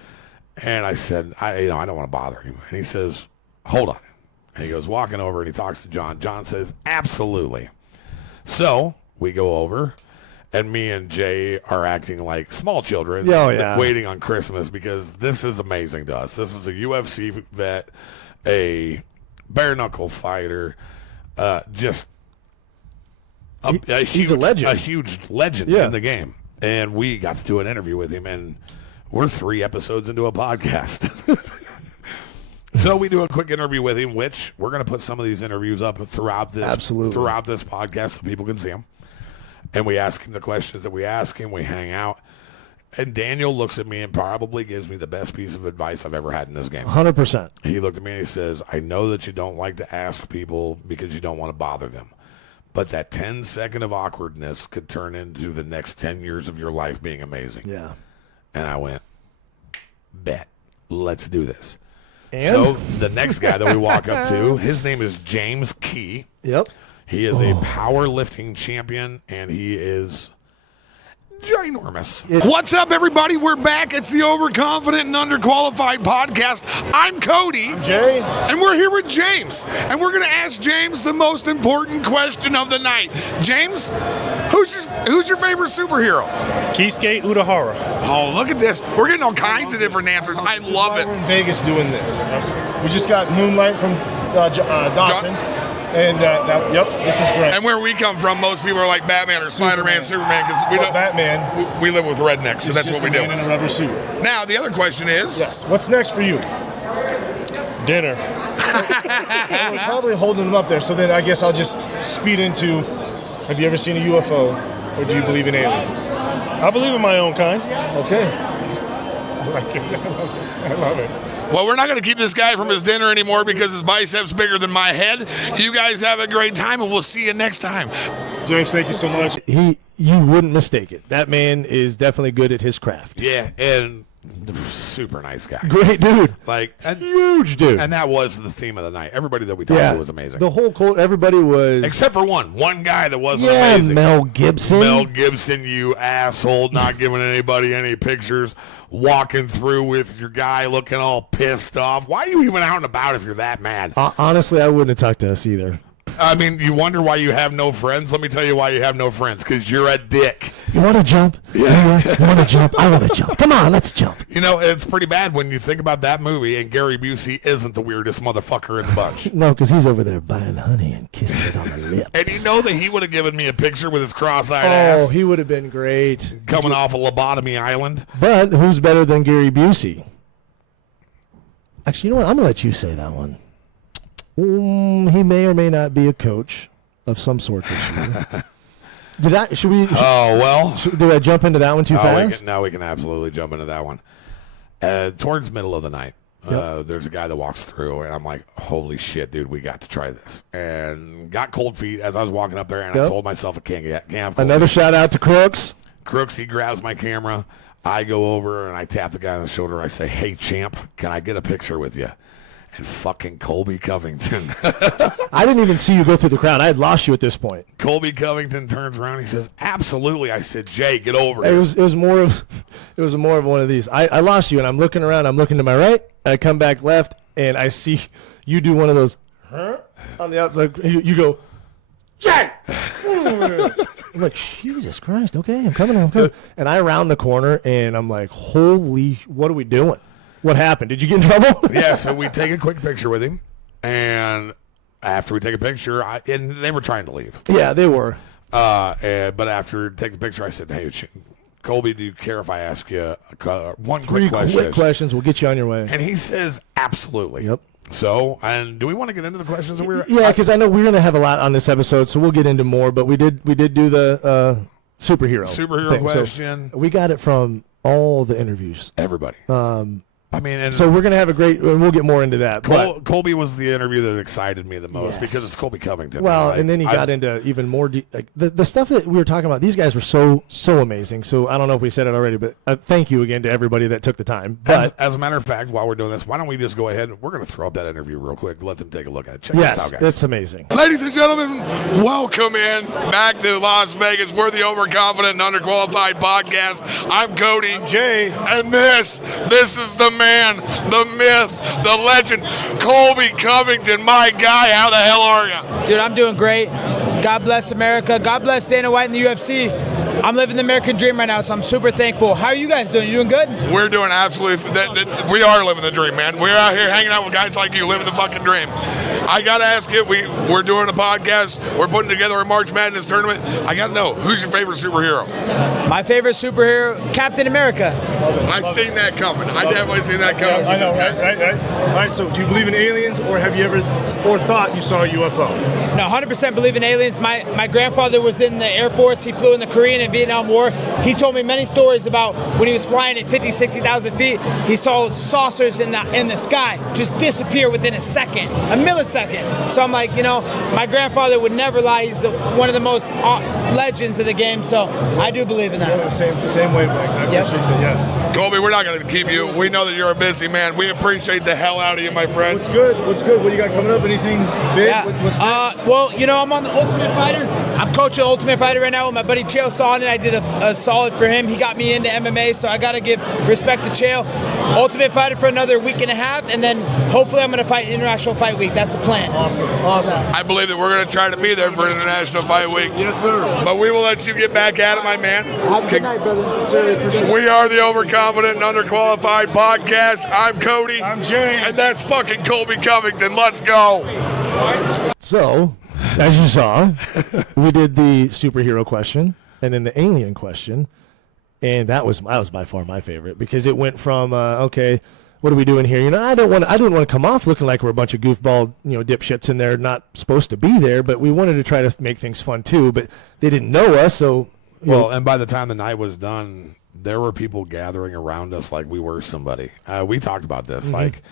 And I said, I don't want to bother him. And he says, hold on. And he goes walking over and he talks to John. John says, absolutely. So we go over, and me and Jay are acting like small children waiting on Christmas, because this is amazing to us. This is a UFC vet, a bare knuckle fighter, he's a legend. A huge legend in the game. And we got to do an interview with him, and we're 3 episodes into a podcast. So we do a quick interview with him, which we're going to put some of these interviews up throughout this podcast so people can see them. And we ask him the questions that we ask him. We hang out. And Daniel looks at me and probably gives me the best piece of advice I've ever had in this game. 100%. He looked at me and he says, I know that you don't like to ask people because you don't want to bother them. But that 10-second of awkwardness could turn into the next 10 years of your life being amazing. Yeah. And I went, bet. Let's do this. And? So the next guy that we walk up to, his name is James Kee. Yep. He is a powerlifting champion, and he is ginormous. What's up, everybody? We're back. It's the Overconfident and Underqualified podcast. I'm Cody. I'm Jay. And we're here with James. And we're going to ask James the most important question of the night. James, who's your favorite superhero? Keisuke Urahara. Oh, look at this. We're getting all kinds of different answers. I love it. We're in Vegas doing this. We just got Moonlight from Dodson. And this is great. And where we come from, most people are like Batman or Spider-Man, Superman, because we don't. Batman. We live with rednecks, so that's what we do. Man in a rubber suit. Now, the other question is. Yes. What's next for you? Dinner. We're probably holding them up there, so then I guess I'll just speed into. Have you ever seen a UFO, or do you believe in aliens? I believe in my own kind. Okay. I love it. Well, we're not going to keep this guy from his dinner anymore because his bicep's bigger than my head. You guys have a great time, and we'll see you next time. James, thank you so much. You wouldn't mistake it. That man is definitely good at his craft. Yeah, and super nice guy. Great dude. Huge dude. And that was the theme of the night. Everybody that we talked to was amazing. The whole everybody was. Except for one guy that wasn't amazing. Mel Gibson. Mel Gibson, you asshole, not giving anybody any pictures, walking through with your guy looking all pissed off. Why are you even out and about if you're that mad? Honestly, I wouldn't have talked to us either. I mean, you wonder why you have no friends? Let me tell you why you have no friends. Because you're a dick. You want to jump? Yeah. You want to jump? I want to jump. Come on, let's jump. You know, it's pretty bad when you think about that movie and Gary Busey isn't the weirdest motherfucker in the bunch. No, because he's over there buying honey and kissing it on the lips. And you know that he would have given me a picture with his cross-eyed ass. Oh, he would have been great. Coming off a lobotomy island. But who's better than Gary Busey? Actually, you know what? I'm going to let you say that one. He may or may not be a coach of some sort this year. Do I jump into that one too fast? We can absolutely jump into that one. Towards middle of the night, there's a guy that walks through, and I'm like, holy shit, dude, we got to try this. And got cold feet as I was walking up there, and I told myself I can't have cold Another feet. shout out to Crooks. Crooks, he grabs my camera. I go over, and I tap the guy on the shoulder. I say, hey, champ, can I get a picture with you? And fucking Colby Covington. I didn't even see you go through the crowd. I had lost you at this point. Colby Covington turns around. He says, absolutely. I said, Jay, get over here. It was more of one of these. I lost you, and I'm looking around. I'm looking to my right. I come back left, and I see you do one of those on the outside. You go, Jay! I'm like, Jesus Christ. Okay, I'm coming. And I round the corner, and I'm like, holy, what are we doing? What happened? Did you get in trouble? Yeah, so we take a quick picture with him, and after we take a picture, and they were trying to leave. Yeah, they were. But after taking the picture, I said, hey, Colby, do you care if I ask you one quick question? Quick questions. We'll get you on your way. And he says, absolutely. Yep. So, and do we want to get into the questions that we're? Yeah, because I know we're going to have a lot on this episode, so we'll get into more. But we did do the superhero thing. question. So we got it from all the interviews. Everybody. I mean, and so we're going to have a great, and we'll get more into that. Colby was the interview that excited me the most because it's Colby Covington. Well, and then he got into even more, like the stuff that we were talking about. These guys were so amazing. So I don't know if we said it already, but thank you again to everybody that took the time. But as a matter of fact, while we're doing this, why don't we just go ahead and we're going to throw up that interview real quick. Let them take a look at it. Check this out, guys. It's amazing. Ladies and gentlemen, welcome in back to Las Vegas. We're the Overconfident and Underqualified podcast. I'm Cody. I'm Jay. And this is the man, the myth, the legend, Colby Covington. My guy, how the hell are you? Dude, I'm doing great. God bless America. God bless Dana White and the UFC. I'm living the American dream right now, so I'm super thankful. How are you guys doing? You doing good? We're doing absolutely. We are living the dream, man. We're out here hanging out with guys like you, living the fucking dream. I gotta ask you. We're doing a podcast. We're putting together a March Madness tournament. I gotta know, who's your favorite superhero? My favorite superhero, Captain America. I've seen that coming. I definitely seen that coming. I know, right? All right. So, do you believe in aliens, or have you ever thought you saw a UFO? No, 100% believe in aliens. My grandfather was in the Air Force. He flew in the Korean and Vietnam War. He told me many stories about when he was flying at 50, 60,000 feet. He saw saucers in the sky just disappear within a millisecond. So I'm like, my grandfather would never lie. He's one of the most legends of the game. So I do believe in that. Yeah, same way, Mike. I appreciate that. Yes. Colby, we're not going to keep you. We know that you're a busy man. We appreciate the hell out of you, my friend. What's good? What do you got coming up? Anything big? Yeah. What's next? Well, I'm on the Ultimate Fighter. I'm coaching Ultimate Fighter right now with my buddy Chael Sonnen. I did a solid for him. He got me into MMA, so I got to give respect to Chael. Ultimate Fighter for another week and a half, and then hopefully I'm going to fight International Fight Week. That's the plan. Awesome. I believe that we're going to try to be there for International Fight Week. Yes, sir. But we will let you get back at it, my man. Have a good night, brothers. Sincerely appreciate it. We are the Overconfident and Underqualified podcast. I'm Cody. I'm Jay. And that's fucking Colby Covington. Let's go. So, as you saw, we did the superhero question and then the alien question, and that was by far my favorite because it went from okay, what are we doing here? I didn't want to come off looking like we're a bunch of goofball, dipshits in there not supposed to be there, but we wanted to try to make things fun too. But they didn't know us, so and by the time the night was done, there were people gathering around us like we were somebody. We talked about this like.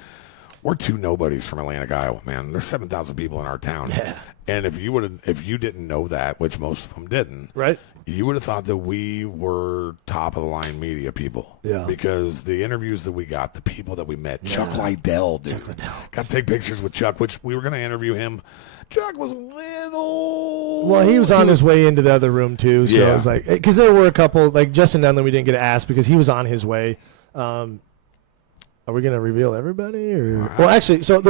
We're two nobodies from Atlantic, Iowa, man. There's 7,000 people in our town. Yeah. And if you didn't know that, which most of them didn't, right? You would have thought that we were top of the line media people. Yeah. Because the interviews that we got, the people that we met, Chuck Liddell, dude. Got to take pictures with Chuck, which we were going to interview him. Chuck was a little. Well, he was on his way into the other room too, so Yeah. it was like because there were a couple like Justin Nunley we didn't get to ask because he was on his way. Are we going to reveal everybody? Or? Well, actually, so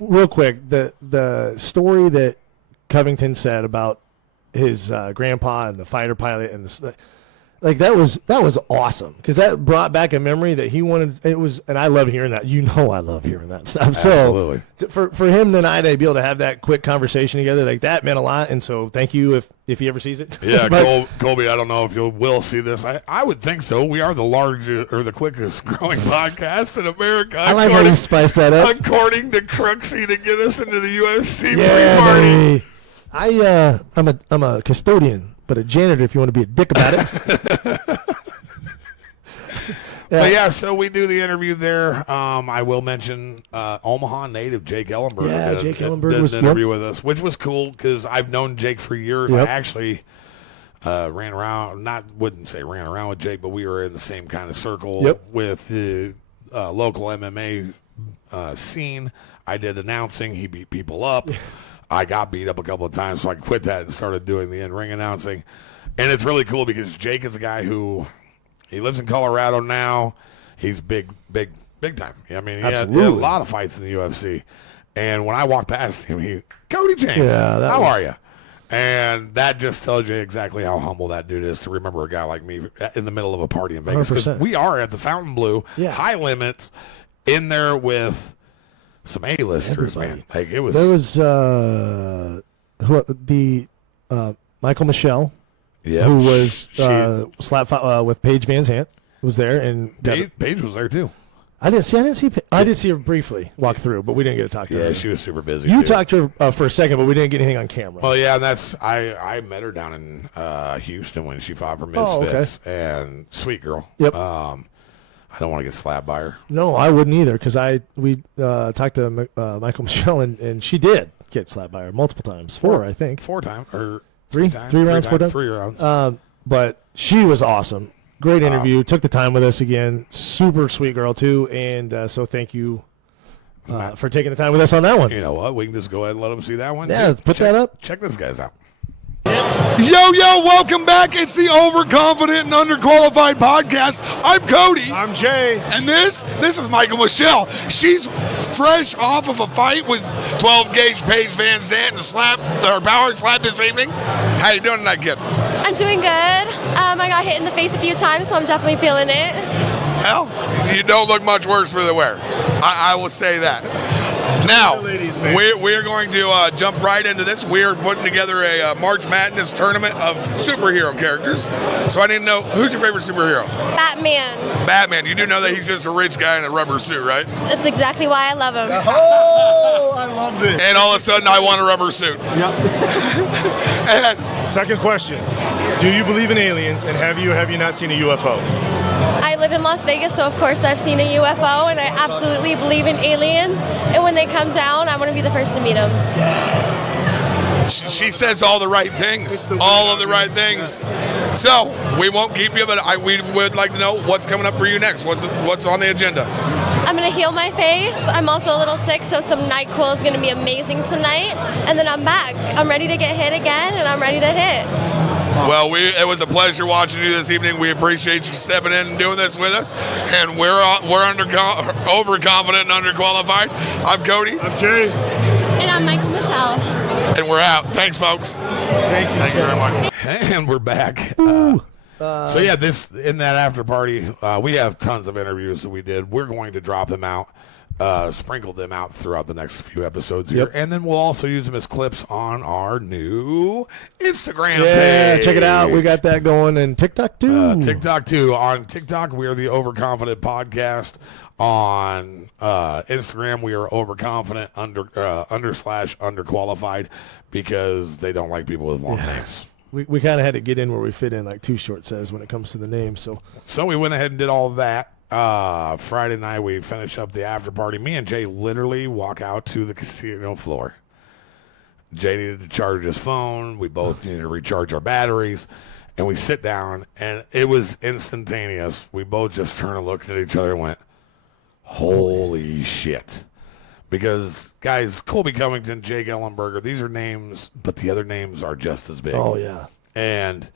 real quick, the story that Covington said about his grandpa and the fighter pilot and like that was awesome because that brought back a memory that he wanted. It was, and I love hearing that. I love hearing that stuff. Absolutely. So for him and I to be able to have that quick conversation together, like that meant a lot. And so thank you if he ever sees it. Yeah, Colby, I don't know if you will see this. I would think so. We are the largest or the quickest growing podcast in America. I like how you spice that up. According to Crooksy to get us into the UFC party. I'm a custodian. But a janitor, if you want to be a dick about it. But yeah, so we do the interview there. I will mention Omaha native Jake Ellenberg. Yeah, Jake Ellenberg did was an interview with us, which was cool because I've known Jake for years. Yep. I actually ran around with Jake, but we were in the same kind of circle with the local MMA scene. I did announcing. He beat people up. I got beat up a couple of times, so I quit that and started doing the in-ring announcing. And it's really cool because Jake is a guy who he lives in Colorado now. He's big time. I mean, he had a lot of fights in the UFC. And when I walked past him, Cody James, how are you? And that just tells you exactly how humble that dude is to remember a guy like me in the middle of a party in Vegas. Because we are at the Fountain Blue, high limits, in there with some A-listers, man. Like there was Mikael-Michelle who was Slap with Paige Van Zandt, was there, and Paige was there too. I didn't see her briefly walk through, but we didn't get to talk to her. Yeah, she was super busy. You talked to her for a second, but we didn't get anything on camera. Well, yeah, and I met her down in Houston when she fought for Misfits, and sweet girl. Yep. I don't want to get slapped by her. No, I wouldn't either, because we talked to Michael-Michelle, and she did get slapped by her multiple times. Four, I think. 4 times or three rounds. 3 rounds. But she was awesome. Great interview. Took the time with us again. Super sweet girl too, and so thank you for taking the time with us on that one. You know what? We can just go ahead and let them see that one. Yeah, put that up. Check this guys out. Yo, welcome back. It's the Overconfident and Underqualified podcast. I'm Cody. I'm Jay. And this is Michael-Michelle. She's fresh off of a fight with 12-gauge Paige Van Zandt and PowerSlap this evening. How you doing tonight, kid? I'm doing good. I got hit in the face a few times, so I'm definitely feeling it. Well, you don't look much worse for the wear. I will say that. Now, we are going to jump right into this. We are putting together a March Madness tournament of superhero characters. So I need to know, who's your favorite superhero? Batman. You do know that he's just a rich guy in a rubber suit, right? That's exactly why I love him. Oh, I love this. And all of a sudden, I want a rubber suit. Yep. And second question. Do you believe in aliens, and have you not seen a UFO? I live in Las Vegas, so of course I've seen a UFO, and I absolutely believe in aliens. And when they come down, I want to be the first to meet them. Yes. She says all the right things. All of the right things. So, we won't keep you, but we would like to know what's coming up for you next. What's on the agenda? I'm going to heal my face. I'm also a little sick, so some NyQuil is going to be amazing tonight. And then I'm back. I'm ready to get hit again, and I'm ready to hit. Well, it was a pleasure watching you this evening. We appreciate you stepping in and doing this with us. And we're overconfident and underqualified. I'm Cody. I'm Jay. And I'm Michael-Michelle. And we're out. Thanks, folks. Thank you very much. And we're back. So yeah, in that after party, we have tons of interviews that we did. We're going to drop them out, sprinkle them out throughout the next few episodes here, and then we'll also use them as clips on our new Instagram page. Check it out. We got that going, and TikTok too. On TikTok, we are the Overconfident Podcast. On Instagram, we are Overconfident /underqualified because they don't like people with long names. We kind of had to get in where we fit in, like Too Short says, when it comes to the name. So we went ahead and did all of that. Friday night, we finished up the after party. Me and Jay literally walk out to the casino floor. Jay needed to charge his phone. We both needed to recharge our batteries. And we sit down, and it was instantaneous. We both just turned and looked at each other and went, holy shit. Because, guys, Colby Covington, Jake Ellenberger, these are names, but the other names are just as big. Oh, yeah. And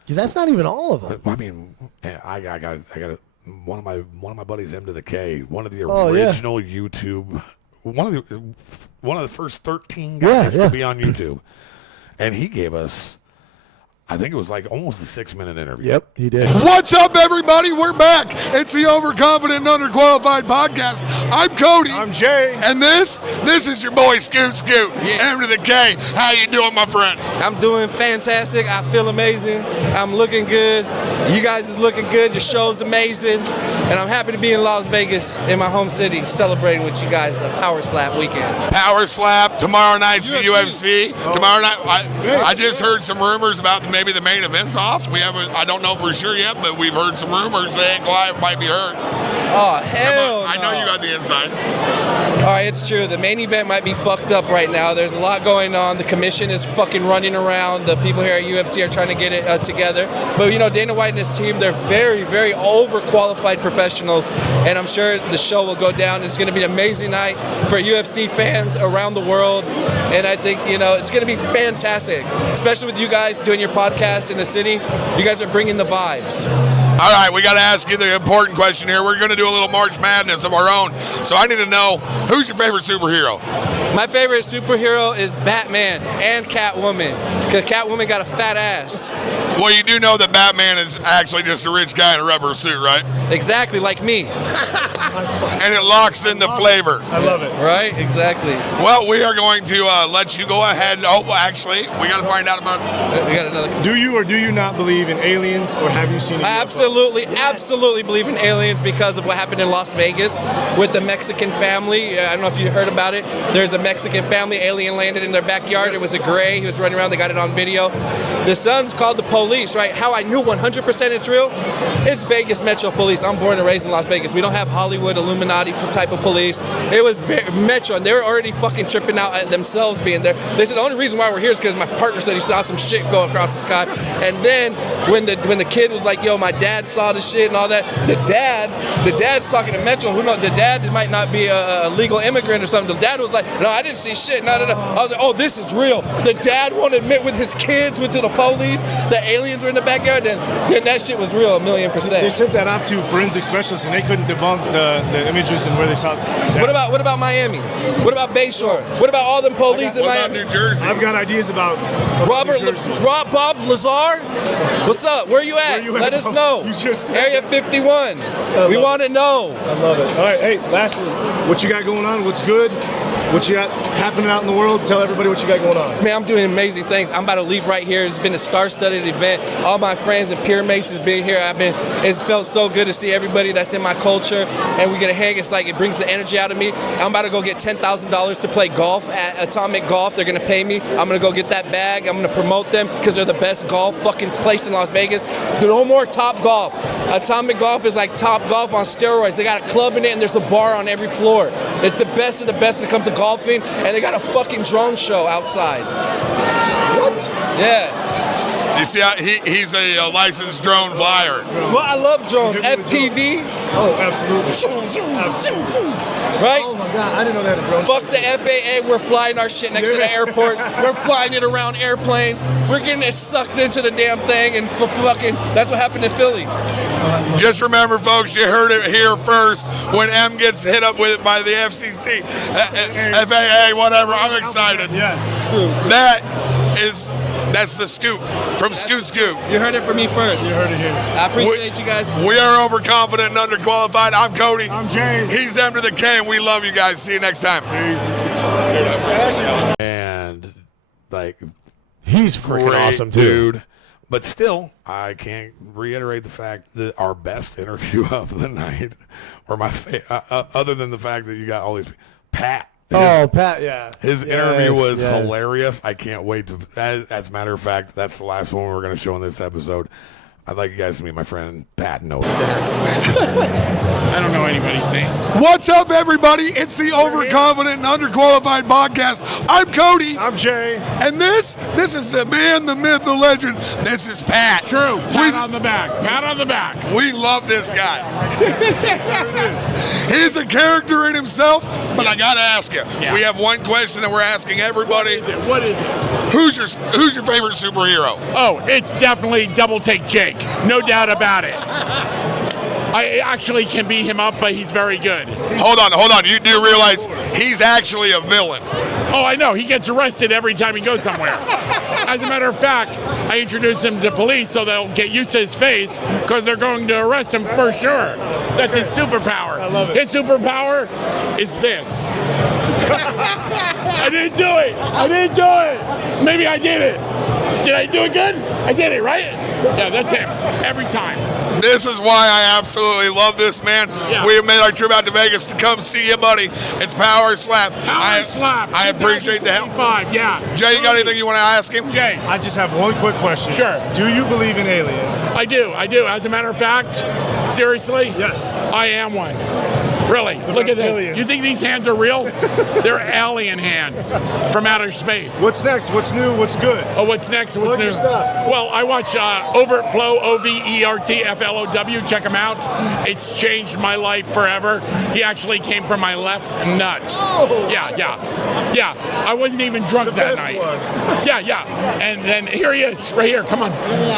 because that's not even all of them. I mean, I got one of my buddies, M2ThaK, one of the original YouTube, one of the first 13 guys to be on YouTube, and he gave us, I think it was like almost a 6-minute interview. Yep, he did. What's up, everybody? We're back. It's the Overconfident and Underqualified Podcast. I'm Cody. I'm Jay. And this is your boy Scoot. M2ThaK. How you doing, my friend? I'm doing fantastic. I feel amazing. I'm looking good. You guys is looking good. Your show's amazing. And I'm happy to be in Las Vegas, in my home city, celebrating with you guys the PowerSlap weekend. PowerSlap. Tomorrow night's the UFC. Tomorrow night, I just heard some rumors about maybe the main event's off. I don't know for sure yet, but we've heard some rumors that Goliath might be hurt. Oh, hell no. I know you got the inside. All right, it's true. The main event might be fucked up right now. There's a lot going on. The commission is fucking running around. The people here at UFC are trying to get it together. But, Dana White and his team, they're very, very overqualified professionals. And I'm sure the show will go down. It's going to be an amazing night for UFC fans around the world. And I think, it's going to be fantastic, especially with you guys doing your podcast in the city. You guys are bringing the vibes. All right, we got to ask you the important question here. We're going to do a little March Madness of our own. So I need to know, who's your favorite superhero? My favorite superhero is Batman and Catwoman, because Catwoman got a fat ass. Well, you do know that Batman is actually just a rich guy in a rubber suit, right? Exactly, like me. And it locks in the flavor. I love it. Right? Exactly. Well, we are going to let you go ahead. Oh, actually, we got to find out about... We got another. Do you or do you not believe in aliens, or have you seen? I absolutely believe in aliens because of what happened in Las Vegas with the Mexican family. I don't know if you heard about it. There's a Mexican family, alien landed in their backyard. It was a gray. He was running around. They got it on video. The son's called the police, right? How I knew 100% it's real? It's Vegas Metro Police. I'm born and raised in Las Vegas. We don't have Hollywood Illuminati type of police. It was Metro, and they were already fucking tripping out at themselves being there. They said the only reason why we're here is because my partner said he saw some shit go across the sky. And then when the kid was like, yo, my dad saw the shit and all that, the dad's talking to Metro. Who knows? The dad might not be a legal immigrant or something. The dad was like, no, I didn't see shit. No. I was like, oh, this is real. The dad won't admit with his kids, went to the police, the aliens were in the backyard, then that shit was real 1,000,000%. They sent that off to forensic specialists, and they couldn't debunk the images and where they saw that. What about Miami? What about Bayshore? What about all them police in Miami? What about New Jersey? I've got ideas about Bob Lazar? What's up? Where you at? Let us know. Area 51. We want to know. I love it. All right, hey, lastly, what you got going on? What's good? What you got happening out in the world? Tell everybody what you got going on. Man, I'm doing amazing things. I'm about to leave right here. It's been a star-studded event. All my friends and peer mates has been here. It's felt so good to see everybody that's in my culture, and we get a hang. It's like it brings the energy out of me. I'm about to go get $10,000 to play golf at Atomic Golf. They're gonna pay me. I'm gonna go get that bag. I'm gonna promote them because they're the best golf fucking place in Las Vegas. No more Top Golf. Atomic Golf is like Top Golf on steroids. They got a club in it, and there's a bar on every floor. It's the best of the best when it comes to golfing, and they got a fucking drone show outside. What? Yeah. You see, he's a licensed drone flyer. Well, I love drones. FPV. Oh, absolutely. Right? Oh my God, I didn't know that had a drone. Fuck the FAA. We're flying our shit next to the airport. We're flying it around airplanes. We're getting it sucked into the damn thing, and fucking. That's what happened in Philly. Just remember, folks, you heard it here first. When M gets hit up with it by the FCC, FAA, whatever, I'm excited. Yes. That's the scoop from Scoot Scoop. You heard it from me first. You heard it here. I appreciate you guys. We are overconfident and underqualified. I'm Cody. I'm James. He's M2ThaK, and we love you guys. See you next time. And like, he's freaking great awesome too, dude. But still, I can't reiterate the fact that our best interview of the night, or my other than the fact that you got all these Pat. Oh, Pat, yeah. His interview was hilarious. I can't wait to. As a matter of fact, that's the last one we're going to show in this episode. I'd like you guys to meet my friend Pat Noah. I don't know anybody's name. What's up, everybody? It's the Overconfident and Underqualified Podcast. I'm Cody. I'm Jay. And this is the man, the myth, the legend. This is Pat. True. Pat on the back. Pat on the back. We love this guy. He's a character in himself, but I got to ask you. Yeah. We have one question that we're asking everybody. What is it? Who's your favorite superhero? Oh, it's definitely Double Take Jake. No doubt about it. I actually can beat him up, but he's very good. Hold on. You do realize he's actually a villain. Oh, I know. He gets arrested every time he goes somewhere. As a matter of fact, I introduced him to police so they'll get used to his face because they're going to arrest him for sure. That's his superpower. I love it. His superpower is this. I didn't do it. Maybe I did it. Did I do it good? I did it, right? Yeah, that's him. Every time. This is why I absolutely love this man. Yeah. We have made our trip out to Vegas to come see you, buddy. It's PowerSlap. PowerSlap. I appreciate the help. Yeah. Jay, you got anything you want to ask him? Jay. I just have one quick question. Sure. Do you believe in aliens? I do. As a matter of fact, seriously? Yes. I am one. Really? Look at this. Aliens. You think these hands are real? They're alien hands from outer space. What's next? What's new? What's good? Oh, what's next? What's new? Well, I watch OvertFlo, OvertFlow. Check him out. It's changed my life forever. He actually came from my left nut. Oh. Yeah. I wasn't even drunk that night. Yeah. And then here he is, right here. Come on.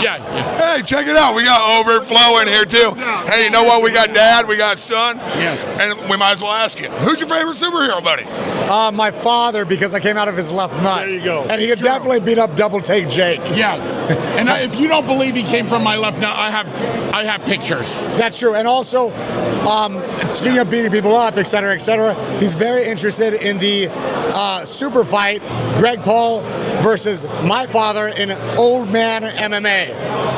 Yeah. Hey, check it out. We got OvertFlo in here too. Hey, you know what? We got dad. We got son. Yes. And we might as well ask you, who's your favorite superhero, buddy? My father, because I came out of his left nut. There you go. And he could definitely beat up Double Take Jake. Yes. And if you don't believe he came from my left nut, I have pictures. That's true. And also, speaking of beating people up, et cetera, he's very interested in the super fight, Greg Paul versus my father in old man MMA.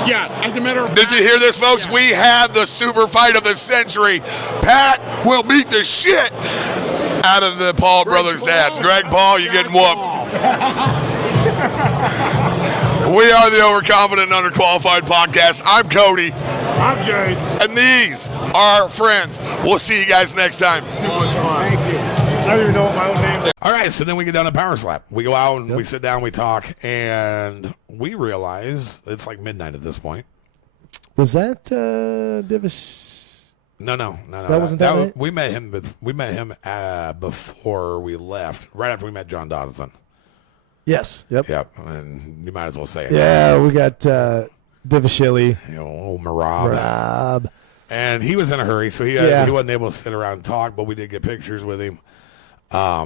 Yeah, as a matter of fact. Did you hear this, folks? We have the super fight of the century. Pat will beat the shit out of the Paul brothers' dad. Greg Paul, you're getting whooped. We are the Overconfident and Underqualified Podcast. I'm Cody. I'm Jay. And these are our friends. We'll see you guys next time. Thank you. I don't even know what my own name is. All right, so then we get down to PowerSlap. We go out and we sit down, we talk, and we realize it's like midnight at this point. Was that Divish? No. That wasn't that night? We met him before we left, right after we met John Dodson. Yes. Yep. And you might as well say it. Yeah, we got Divishili. Old Marab. And he was in a hurry, so he wasn't able to sit around and talk, but we did get pictures with him.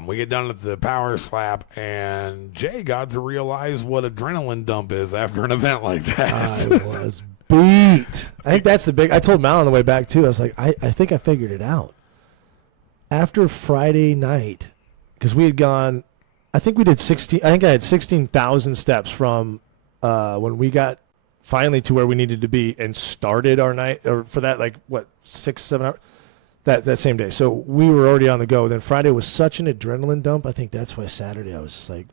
We get done at the PowerSlap, and Jay got to realize what adrenaline dump is after an event like that. I was beat. I think that's the big. I told Mal on the way back too. I was like, I think I figured it out. After Friday night, because we had gone, I think we did 16. I think I had 16,000 steps from when we got finally to where we needed to be and started our night, or for that 6-7 hours. That same day. So we were already on the go. Then Friday was such an adrenaline dump. I think that's why Saturday I was just like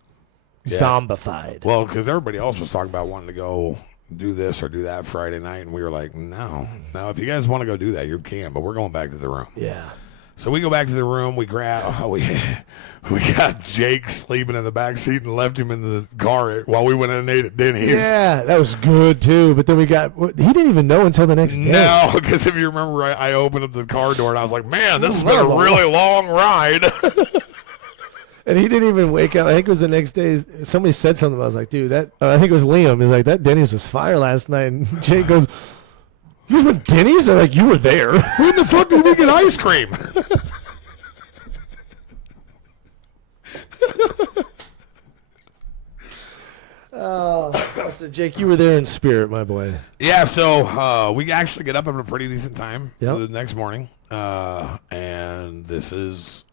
zombified. Well, because everybody else was talking about wanting to go do this or do that Friday night, and we were like, no, if you guys want to go do that, you can, but we're going back to the room. Yeah. So we go back to the room. We grab. We got Jake sleeping in the back seat and left him in the car while we went in and ate at Denny's. Yeah, that was good too. But then he didn't even know until the next day. No, because if you remember, I opened up the car door and I was like, man, this has been a really long ride. And he didn't even wake up. I think it was the next day. Somebody said something. I was like, dude, I think it was Liam. He's like, that Denny's was fire last night. And Jake goes, you went to Denny's? I'm like, you were there. When the fuck did we get ice cream? So Jake, you were there in spirit, my boy. Yeah, so we actually get up at a pretty decent time the next morning. And this is,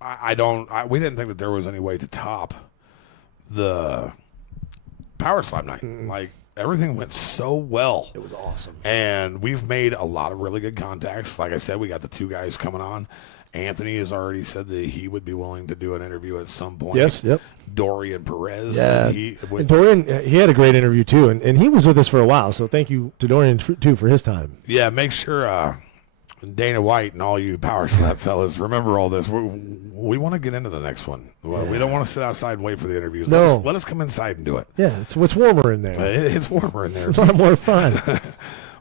we didn't think that there was any way to top the PowerSlap night. Like, everything went so well. It was awesome. And we've made a lot of really good contacts. Like I said, we got the 2 guys coming on. Anthony has already said that he would be willing to do an interview at some point. Yes, yep. Dorian Perez. Yeah. And Dorian, he had a great interview, too. And he was with us for a while, so thank you to Dorian, too, for his time. Yeah, make sure Dana White and all you PowerSlap fellas remember all this. We want to get into the next one. We don't want to sit outside and wait for the interviews. No. Let us come inside and do it. Yeah, it's warmer in there. It's warmer in there. It's a lot more fun.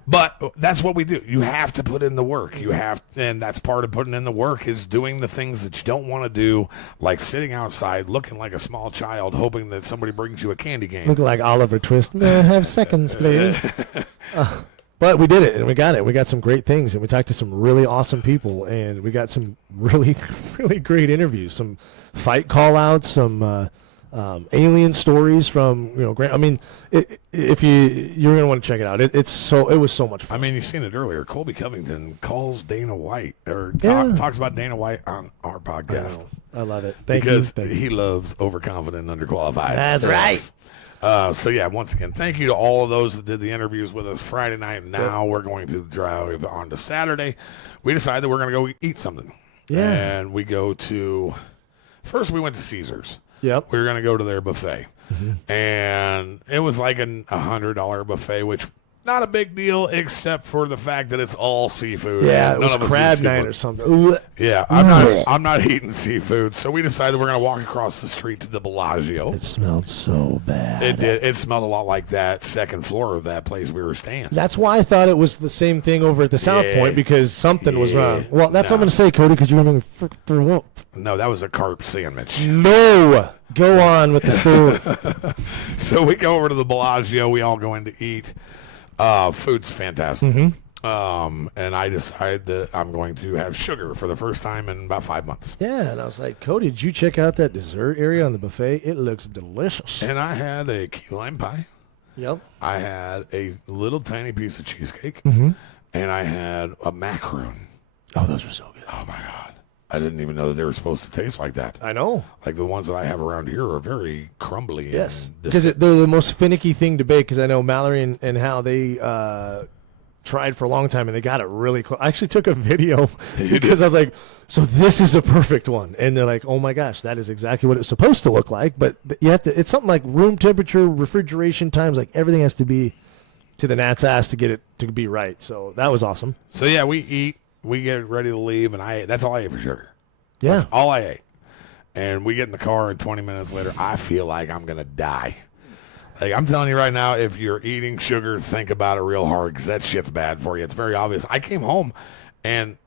But that's what we do. You have to put in the work. And that's part of putting in the work is doing the things that you don't want to do, like sitting outside looking like a small child, hoping that somebody brings you a candy cane. Looking like Oliver Twist. May I have seconds, please? But we did it, and we got it. We got some great things, and we talked to some really awesome people, and we got some really, really great interviews, some fight call-outs, some alien stories from Grant. I mean, if you're gonna want to check it out, it was so much fun. I mean, you've seen it earlier. Colby Covington calls Dana White talks about Dana White on our podcast. I love it. Because he loves overconfident and underqualified. That's right. So yeah, once again, thank you to all of those that did the interviews with us Friday night. Now we're going to drive on to Saturday. We decided that we're going to go eat something. Yeah. And we go to, first we went to Caesars. Yep. We were going to go to their buffet. Mm-hmm. And it was like a $100 buffet, which not a big deal except for the fact that it's all seafood. Yeah, it was crab night or something. Yeah, I'm not eating seafood, so we decided we're going to walk across the street to the Bellagio. It smelled so bad. It did. It smelled a lot like that second floor of that place we were staying. That's why I thought it was the same thing over at the South Point, because something was wrong. Well, that's what I'm going to say, Cody, because you were for what? No, that was a carp sandwich. No. Go on with the story. So we go over to the Bellagio. We all go in to eat. Food's fantastic. Mm-hmm. And I decided that I'm going to have sugar for the first time in about 5 months. Yeah, and I was like, Cody, did you check out that dessert area on the buffet? It looks delicious. And I had a key lime pie. Yep. I had a little tiny piece of cheesecake. Mm-hmm. And I had a macaroon. Oh, those were so good. Oh, my God. I didn't even know that they were supposed to taste like that. I know. Like the ones that I have around here are very crumbly. Yes, because they're the most finicky thing to bake. Because I know Mallory and Hal, they tried for a long time and they got it really close. I actually took a video because I was like, so this is a perfect one. And they're like, oh my gosh, that is exactly what it's supposed to look like. But you have to, it's something like room temperature, refrigeration times, like everything has to be to the gnat's ass to get it to be right. So that was awesome. So yeah, we eat, we get ready to leave, and that's all I ate for sugar. Yeah. That's all I ate. And we get in the car, and 20 minutes later, I feel like I'm going to die. Like, I'm telling you right now, if you're eating sugar, think about it real hard, because that shit's bad for you. It's very obvious. I came home, and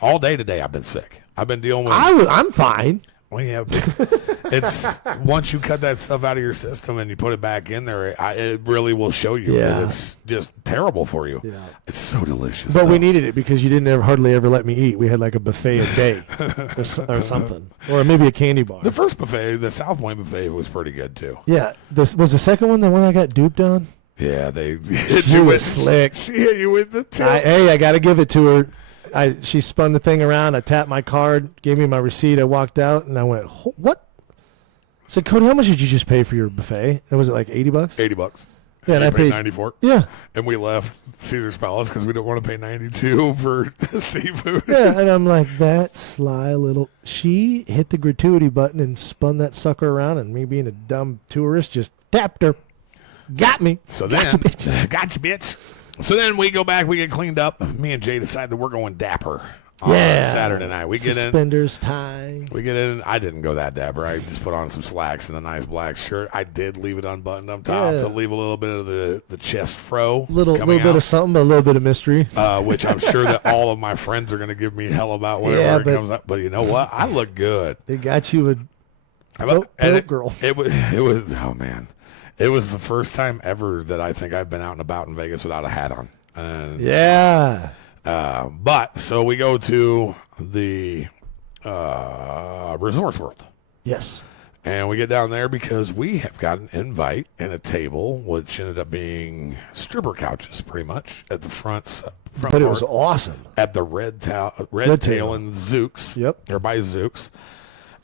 all day today I've been sick. I've been dealing with... I'm fine. Well, yeah, it's once you cut that stuff out of your system and you put it back in there, it really will show you. Yeah. It's just terrible for you. Yeah. It's so delicious. But we needed it because you didn't hardly ever let me eat. We had like a buffet a day or something. Or maybe a candy bar. The first buffet, the South Point buffet, was pretty good, too. Yeah. This was the second one, the one I got duped on? Yeah, they She was slick. She hit you with the tip. Hey, I got to give it to her. She spun the thing around. I tapped my card, gave me my receipt. I walked out, and I went, what? I said, Cody, how much did you just pay for your buffet? And was it like $80? $80. Yeah, and I paid 94. Yeah. And we left Caesar's Palace because we didn't want to pay $92 for seafood. Yeah, and I'm like, that sly little... She hit the gratuity button and spun that sucker around, and me being a dumb tourist just tapped her. Got me. So Got then, you, bitch. Got you, bitch. So then we go back, we get cleaned up. Me and Jay decide that we're going dapper on Saturday night. We get in. Suspenders, tie. We get in. I didn't go that dapper. I just put on some slacks and a nice black shirt. I did leave it unbuttoned up top to leave a little bit of the chest fro. Little bit of something, but a little bit of mystery. Which I'm sure that all of my friends are going to give me hell about whenever it comes up. But you know what? I look good. They got you a boat girl. It was, oh man. It was the first time ever that I think I've been out and about in Vegas without a hat on. And, yeah. But, so we go to the Resorts World. Yes. And we get down there because we have got an invite and a table, which ended up being stripper couches, pretty much, at the front But it was awesome. At the Red Tail and Zouks. Yep. Or by Zouks.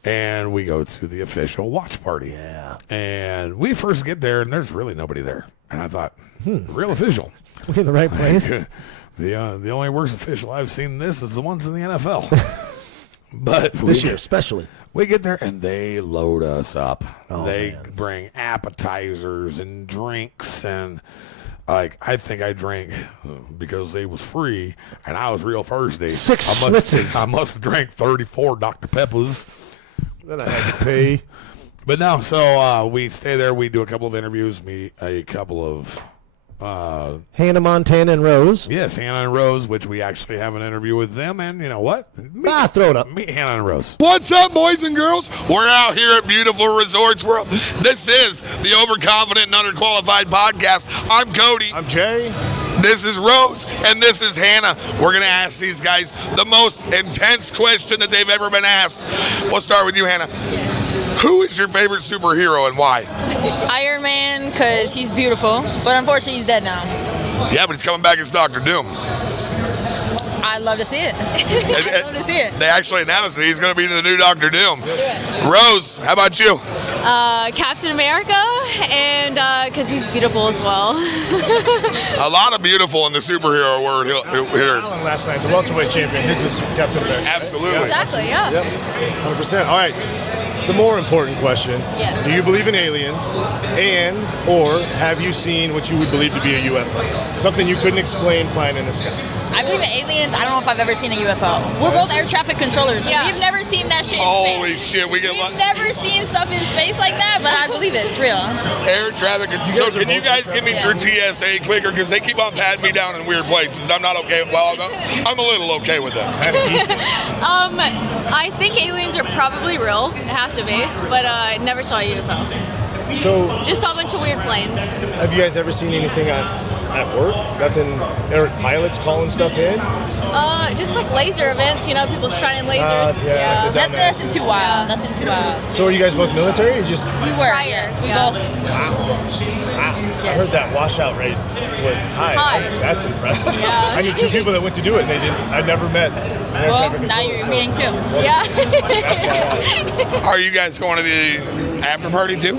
And we go to the official watch party. Yeah. And we first get there, and there's really nobody there. And I thought, real official. We're in the right place. The only worst official I've seen this is the ones in the NFL. But this year especially. We get there, and they load us up. Oh, they bring appetizers and drinks, and like I think I drank because it was free, and I was real thirsty. 6 Schlitzes. I must have drank 34 Dr. Peppers. Then I had to pay. But no, so we stay there. We do a couple of interviews, meet a couple of... Hannah, Montana, and Rose. Yes, Hannah and Rose, which we actually have an interview with them. And you know what? Throw it up. Meet Hannah and Rose. What's up, boys and girls? We're out here at beautiful Resorts World. This is the Overconfident and Underqualified Podcast. I'm Cody. I'm Jay. This is Rose, and this is Hannah. We're going to ask these guys the most intense question that they've ever been asked. We'll start with you, Hannah. Who is your favorite superhero and why? Iron Man, because he's beautiful, but unfortunately he's dead now. Yeah, but he's coming back as Dr. Doom. I'd love to see it. I'd love to see it. They actually announced that he's going to be the new Dr. Doom. Rose, how about you? Captain America, and because he's beautiful as well. A lot of beautiful in the superhero word here. Alan last night, the welterweight champion, his was Captain America. Absolutely. Right? Exactly, yeah. Yep, 100%. All right. The more important question, do you believe in aliens, and or have you seen what you would believe to be a UFO? Something you couldn't explain flying in the sky. I believe in aliens. I don't know if I've ever seen a UFO. We're both air traffic controllers. Yeah. We've never seen that shit in space. Holy shit, we get We've never seen stuff in space like that, but I believe it. It's real. Air traffic. So can you guys get me through TSA quicker? Because they keep on patting me down in weird places. I'm not okay. Well, I'm a little okay with that. I think aliens are probably real. They have to be. But I never saw a UFO. So just saw a bunch of weird planes. Have you guys ever seen anything on at work? Nothing. Are pilots calling stuff in? Just like laser events, people shining lasers. Nothing too wild. Nothing too wild. So are you guys both military? Or just We were. Yes, we both. Wow. I heard that washout rate was high. That's impressive. Yeah. I knew 2 people that went to do it, and they didn't. I never met. Well, now you're meeting too. Yeah. Are you guys going to the after party too?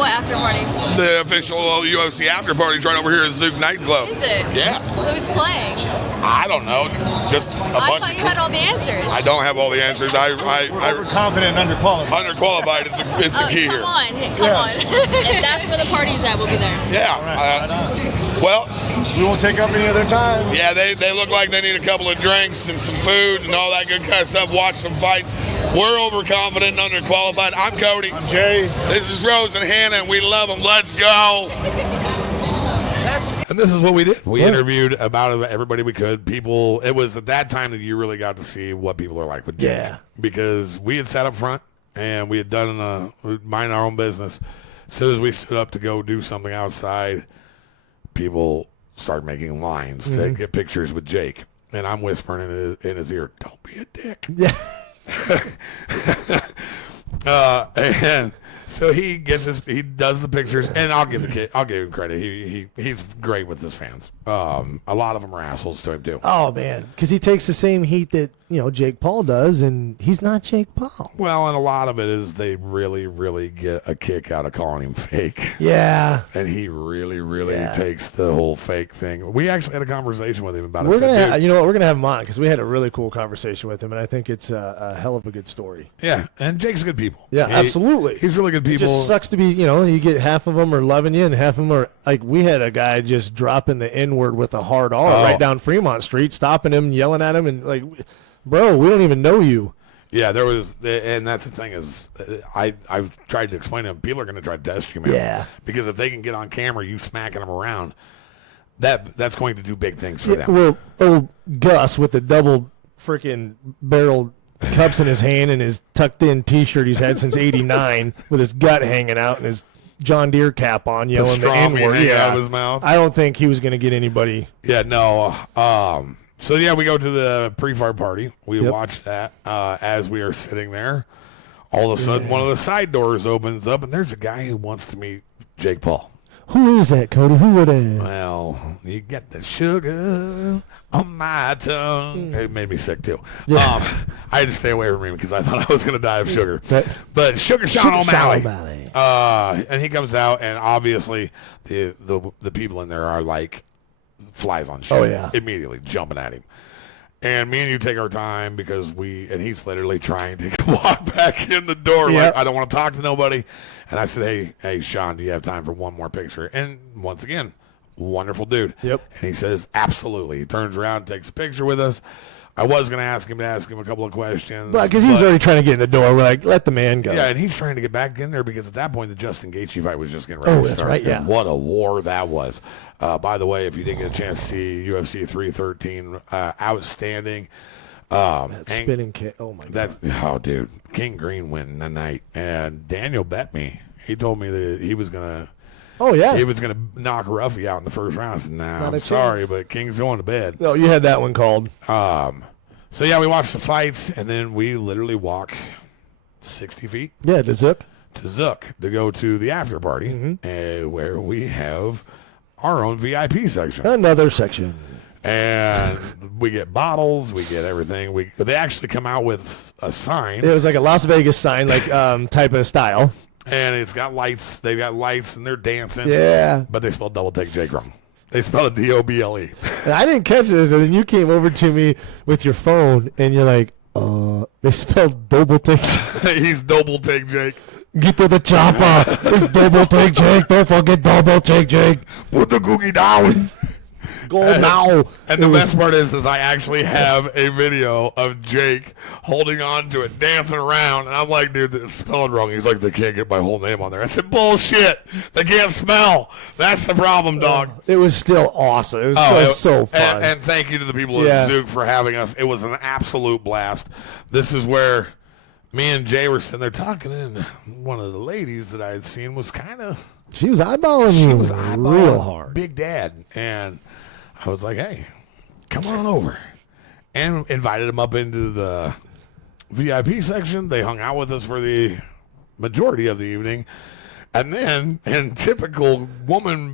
What after party? The official UFC after party's right over here at Zouks Nightclub. Is it? Yeah. Who's playing? I don't know. Just a I bunch thought of. you had all the answers. I don't have all the answers. Overconfident and underqualified. Underqualified is the key here. Come on. If that's where the party's at, we'll be there. Yeah. Well, we won't take up any other time. Yeah, they look like they need a couple of drinks and some food and all that good kind of stuff. Watch some fights. We're overconfident and underqualified. I'm Cody. I'm Jay. This is Rose and Hannah, and we love them. Let's go. And this is what we did. We interviewed about everybody we could. People, it was at that time that you really got to see what people are like with Jake. Yeah. Because we had sat up front and we had done mind our own business. As soon as we stood up to go do something outside, people started making lines to get pictures with Jake. And I'm whispering in his ear, "Don't be a dick." Yeah. And so he does the pictures, and I'll give him credit. He's great with his fans. A lot of them are assholes to him too. Oh man, because he takes the same heat that Jake Paul does, and he's not Jake Paul. Well, and a lot of it is they really, really get a kick out of calling him fake. Yeah, and he really, really takes the whole fake thing. We actually had a conversation with him about it. We're gonna have him on because we had a really cool conversation with him, and I think it's a hell of a good story. Yeah, and Jake's good people. Yeah, absolutely. He's really good people. It just sucks to be, you get half of them are loving you and half of them are like, we had a guy just dropping the N-word with a hard R right down Fremont Street, stopping him, yelling at him, and like, bro, we don't even know you. Yeah, there was, and that's the thing is, I've tried to explain to them, people are going to try to test you, man. Yeah. Because if they can get on camera, you smacking them around, that's going to do big things for them. Well, old Gus with the double freaking barrel cups in his hand and his tucked in T-shirt he's had since '89 with his gut hanging out and his John Deere cap on, yelling the N-word out of his mouth. I don't think he was going to get anybody. Yeah, no. So yeah, we go to the pre-fight party. We watch that as we are sitting there. All of a sudden, one of the side doors opens up, and there's a guy who wants to meet Jake Paul. Who is that, Cody? Who would have? Well, you get the sugar on my tongue. It made me sick, too. Yeah. I had to stay away from him because I thought I was going to die of sugar. But Sugar Sean O'Malley. And he comes out, and obviously the people in there are like flies on shit. Oh, yeah. Immediately jumping at him. And me and you take our time because and he's literally trying to walk back in the door. Like, I don't want to talk to nobody. And I said, hey, Sean, do you have time for one more picture? And once again, wonderful dude. Yep. And he says, absolutely. He turns around, takes a picture with us. I was going to ask him a couple of questions. Because he was already trying to get in the door. We're like, let the man go. Yeah, and he's trying to get back in there because at that point, the Justin Gaethje fight was just getting ready to start. That's right, yeah. And what a war that was. By the way, if you didn't get a chance to see UFC 313, outstanding. That spinning kick. Oh, my God. Oh, dude. King Green went that night. And Daniel bet me. He told me that he was going to. Oh, yeah. He was going to knock Ruffy out in the first round. I said, nah, I'm sorry, but King's going to bed. No, you had that one called. So, yeah, we watched the fights, and then we literally walk 60 feet. Yeah, to Zook. To go to the after party, where we have our own VIP section. Another section. And we get bottles, we get everything. They actually come out with a sign. It was like a Las Vegas sign, like type of style. And it's got lights. They've got lights, and they're dancing. Yeah. But they spelled double take Jake wrong. They spelled it DOBLE. And I didn't catch this, and then you came over to me with your phone, and you're like, they spelled double take. He's double take Jake. Get to the chopper. It's double take Jake. Don't forget double take Jake. Put the cookie down. Go now. And the best part is I actually have a video of Jake holding on to it, dancing around. And I'm like, dude, it's spelled wrong. He's like, they can't get my whole name on there. I said, bullshit. They can't spell. That's the problem, dog. It was still awesome. It was still so fun. And thank you to the people at Zook for having us. It was an absolute blast. This is where me and Jay were sitting there talking, and one of the ladies that I had seen was kind of She was eyeballing She you was real eyeballing hard. Big Dad. And I was like, hey, come on over. And invited him up into the VIP section. They hung out with us for the majority of the evening. And then, in typical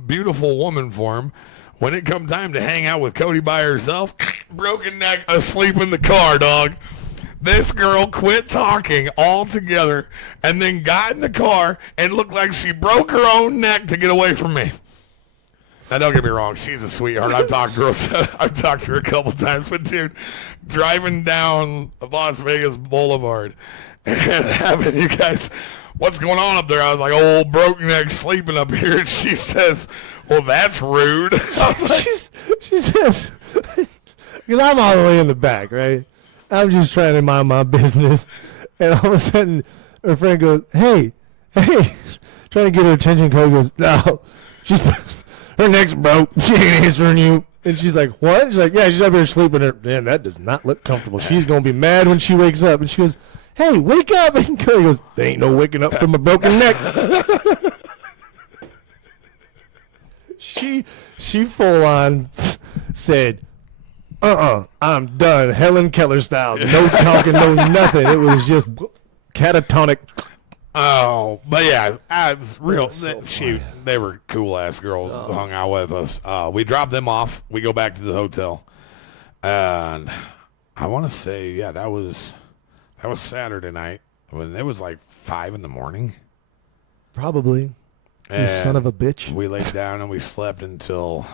beautiful woman form, when it come time to hang out with Cody by herself, broken neck, asleep in the car, dog. This girl quit talking altogether and then got in the car and looked like she broke her own neck to get away from me. Now, don't get me wrong. She's a sweetheart. I've talked to her a couple times. But, dude, driving down Las Vegas Boulevard and having you guys, what's going on up there? I was like, old broke neck sleeping up here. And she says, well, that's rude. She says, because I'm all the way in the back, right? I'm just trying to mind my business. And all of a sudden, her friend goes, hey, trying to get her attention. Cody goes, no, her neck's broke. She ain't answering you. And she's like, what? She's like, yeah, she's up here sleeping. Man, that does not look comfortable. She's going to be mad when she wakes up. And she goes, hey, wake up. And Cody goes, there ain't no waking up from a broken neck. She full on said, I'm done. Helen Keller style. No talking, no nothing. It was just catatonic. Oh, but yeah, it's real. They were cool ass girls. Hung out with us. We dropped them off. We go back to the hotel, and I want to say, yeah, that was Saturday night when it was like 5 a.m. Probably. You son of a bitch. We laid down and we slept until.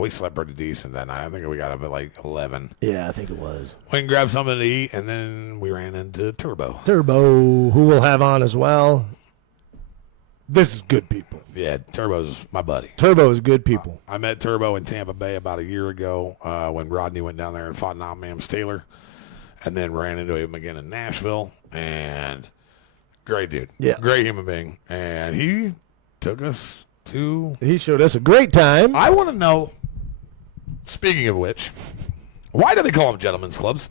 We slept pretty decent that night. I think we got up at like 11. Yeah, I think it was. Went and grabbed something to eat, and then we ran into Turbo. Turbo, who we'll have on as well. This is good people. Yeah, Turbo's my buddy. Turbo is good people. I met Turbo in Tampa Bay about a year ago when Rodney went down there and fought Mams Taylor, and then ran into him again in Nashville. And great dude. Yeah. Great human being. And he took us to... He showed us a great time. I want to know, speaking of which, why do they call them gentlemen's clubs?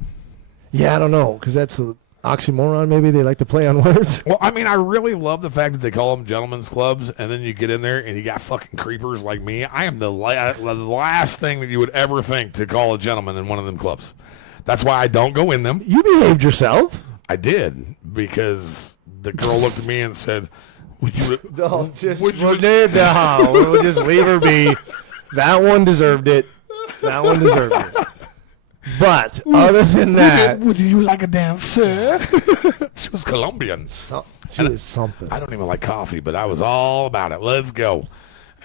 Yeah, I don't know, because that's the oxymoron. Maybe they like to play on words. Well, I mean, I really love the fact that they call them gentlemen's clubs, and then you get in there and you got fucking creepers like me. I am the last thing that you would ever think to call a gentleman in one of them clubs. That's why I don't go in them. You behaved yourself. I did, because the girl looked at me and said, would you... We'll just leave her be. That one deserved it. But other than that, would you like a dancer? She was Colombian. She was something. I don't even like coffee, but I was all about it. Let's go.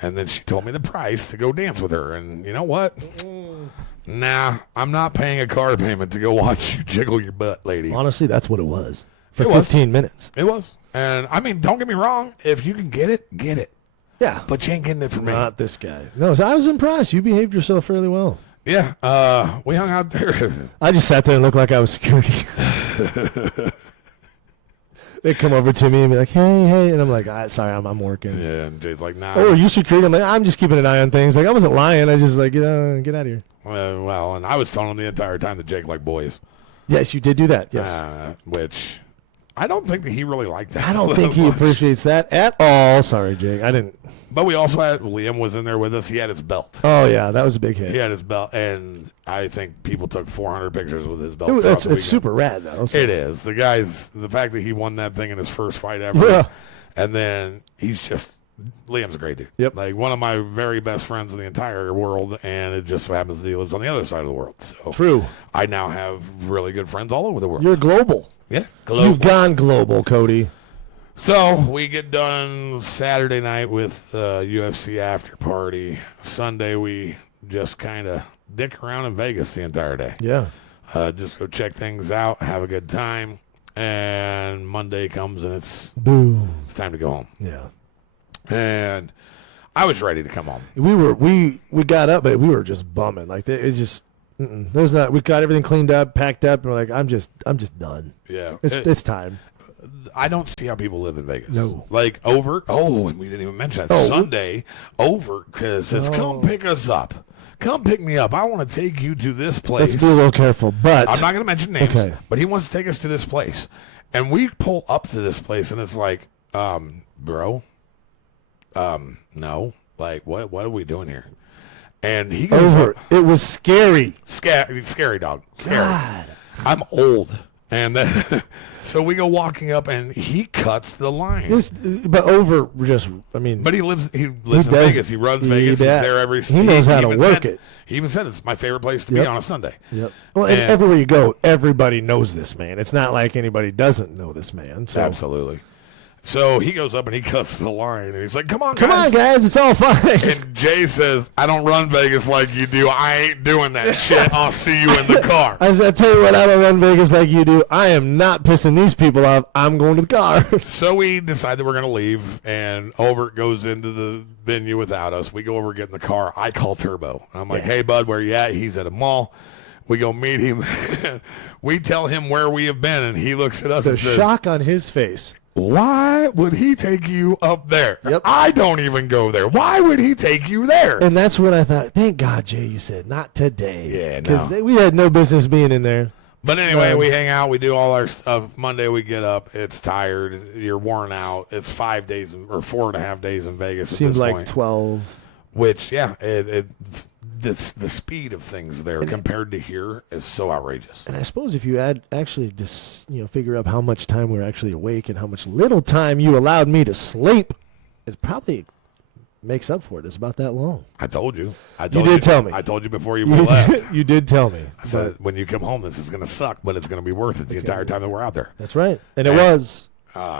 And then she told me the price to go dance with her. And you know what? Nah, I'm not paying a car payment to go watch you jiggle your butt, lady. Honestly, that's what it was. For 15 minutes. It was. And, I mean, don't get me wrong. If you can get it, get it. Yeah. But you ain't getting it from me. Not this guy. No, I was impressed. You behaved yourself fairly well. Yeah. We hung out there. I just sat there and looked like I was security. They come over to me and be like, hey. And I'm like, sorry, I'm working. Yeah, and Jay's like, nah. Oh, are you security? I'm like, I'm just keeping an eye on things. Like, I wasn't lying. I just like, get out of here. Well, and I was telling him the entire time that Jake liked boys. Yes, you did do that. Yes. Which I don't think that he really liked that. I don't think he appreciates that at all. Sorry, Jake. I didn't. But we also had, Liam was in there with us. He had his belt. Oh, yeah. That was a big hit. He had his belt. And I think people took 400 pictures with his belt. It's super rad, though. So. It is. The fact that he won that thing in his first fight ever. Yeah. And then Liam's a great dude. Yep. Like one of my very best friends in the entire world, and it just so happens that he lives on the other side of the world. So true. I now have really good friends all over the world. You're global. Yeah. Global. You've gone global, Cody. So we get done Saturday night with UFC after party. Sunday we just kind of dick around in Vegas the entire day. Yeah. Just go check things out, have a good time, and Monday comes and it's time to go home. Yeah. And I was ready to come home. We got up, but we were just bumming. Like it's just there's not. We got everything cleaned up, packed up, and we're like, I'm just done. Yeah, it's time. I don't see how people live in Vegas. No, like over. Oh, and we didn't even mention that Sunday over because says come pick us up. Come pick me up. I want to take you to this place. Let's be a little careful, but I'm not going to mention names. Okay. But he wants to take us to this place, and we pull up to this place, and it's like, bro. no. Like, what are we doing here? And he goes Over. It was scary. Scary, dog. Scary. God. I'm old. And then, so we go walking up, and he cuts the line. But Over just, I mean. But he lives in Vegas. He runs Vegas. He's there every. He knows how to work it. He even said it's my favorite place to be on a Sunday. Yep. Well, and everywhere you go, everybody knows this man. It's not like anybody doesn't know this man. So. Absolutely. So he goes up and he cuts the line, and he's like, come on, guys, it's all fine. And Jay says, I don't run Vegas like you do. I ain't doing that shit. I'll see you in the car. I said, I tell you what, I don't run Vegas like you do. I am not pissing these people off. I'm going to the car. So we decide that we're going to leave, and Overt goes into the venue without us. We go over, get in the car. I call Turbo. I'm like, hey, bud, where you at? He's at a mall. We go meet him. We tell him where we have been, and he looks at us and says, shock on his face. Why would he take you up there? Yep. I don't even go there. Why would he take you there? And that's when I thought, thank God, Jay, you said, not today. Yeah, because we had no business being in there. But anyway, we hang out. We do all our stuff. Monday we get up. It's tired. You're worn out. It's 5 days or 4.5 days in Vegas. Seems at this like point. 12. Which, the speed of things there compared to here is so outrageous. And I suppose if you actually just figure up how much time we're actually awake and how much little time you allowed me to sleep, it probably makes up for it. It's about that long. I told you. You did tell me. I told you before you left. You did tell me. I said, when you come home, this is going to suck, but it's going to be worth it the entire time that we're out there. That's right. And it was.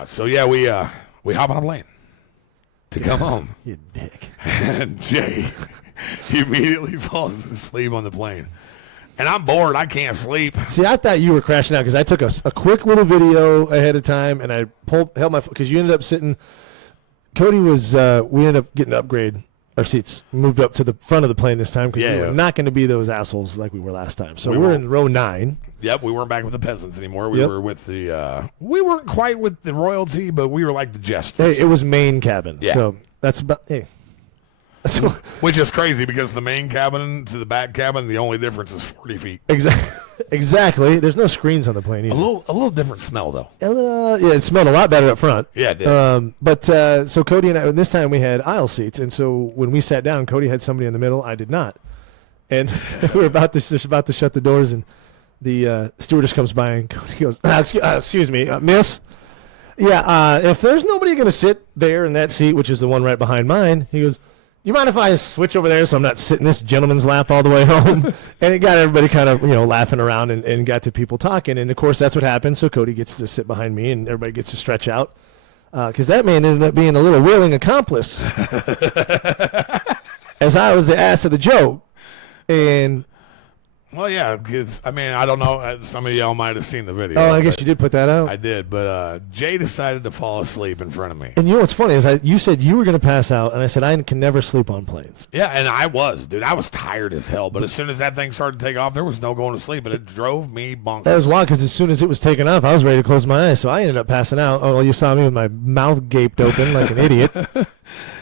So, yeah, we hop on a plane to come home. You dick. And Jay immediately falls asleep on the plane. And I'm bored. I can't sleep. See, I thought you were crashing out because I took a quick little video ahead of time, and I held my – because you ended up sitting – Cody was we ended up getting an upgrade. Our seats moved up to the front of the plane this time because we were not going to be those assholes like we were last time. So we're in row 9. Yep, we weren't back with the peasants anymore. We were with the we weren't quite with the royalty, but we were like the jesters. Hey, it was main cabin. Yeah. So that's about – hey. Which is crazy because the main cabin to the back cabin, the only difference is 40 feet. Exactly. There's no screens on the plane either. A little different smell, though. Yeah, it smelled a lot better up front. Yeah, it did. But so Cody and I, this time we had aisle seats, and so when we sat down, Cody had somebody in the middle. I did not. And we were about to shut the doors, and the stewardess comes by, and Cody goes, excuse me, miss? Yeah, if there's nobody going to sit there in that seat, which is the one right behind mine, he goes, you mind if I switch over there so I'm not sitting in this gentleman's lap all the way home? And it got everybody kind of, laughing around and got to people talking. And, of course, that's what happened. So Cody gets to sit behind me and everybody gets to stretch out. Because that man ended up being a little willing accomplice. As I was the ass of the joke. And... Well, yeah, because, I don't know. Some of y'all might have seen the video. Oh, I guess you did put that out? I did, but Jay decided to fall asleep in front of me. And you know what's funny is you said you were going to pass out, and I said I can never sleep on planes. Yeah, and I was, dude. I was tired as hell, but as soon as that thing started to take off, there was no going to sleep, and it drove me bonkers. That was wild, because as soon as it was taking off, I was ready to close my eyes, so I ended up passing out. Oh, well, you saw me with my mouth gaped open like an idiot.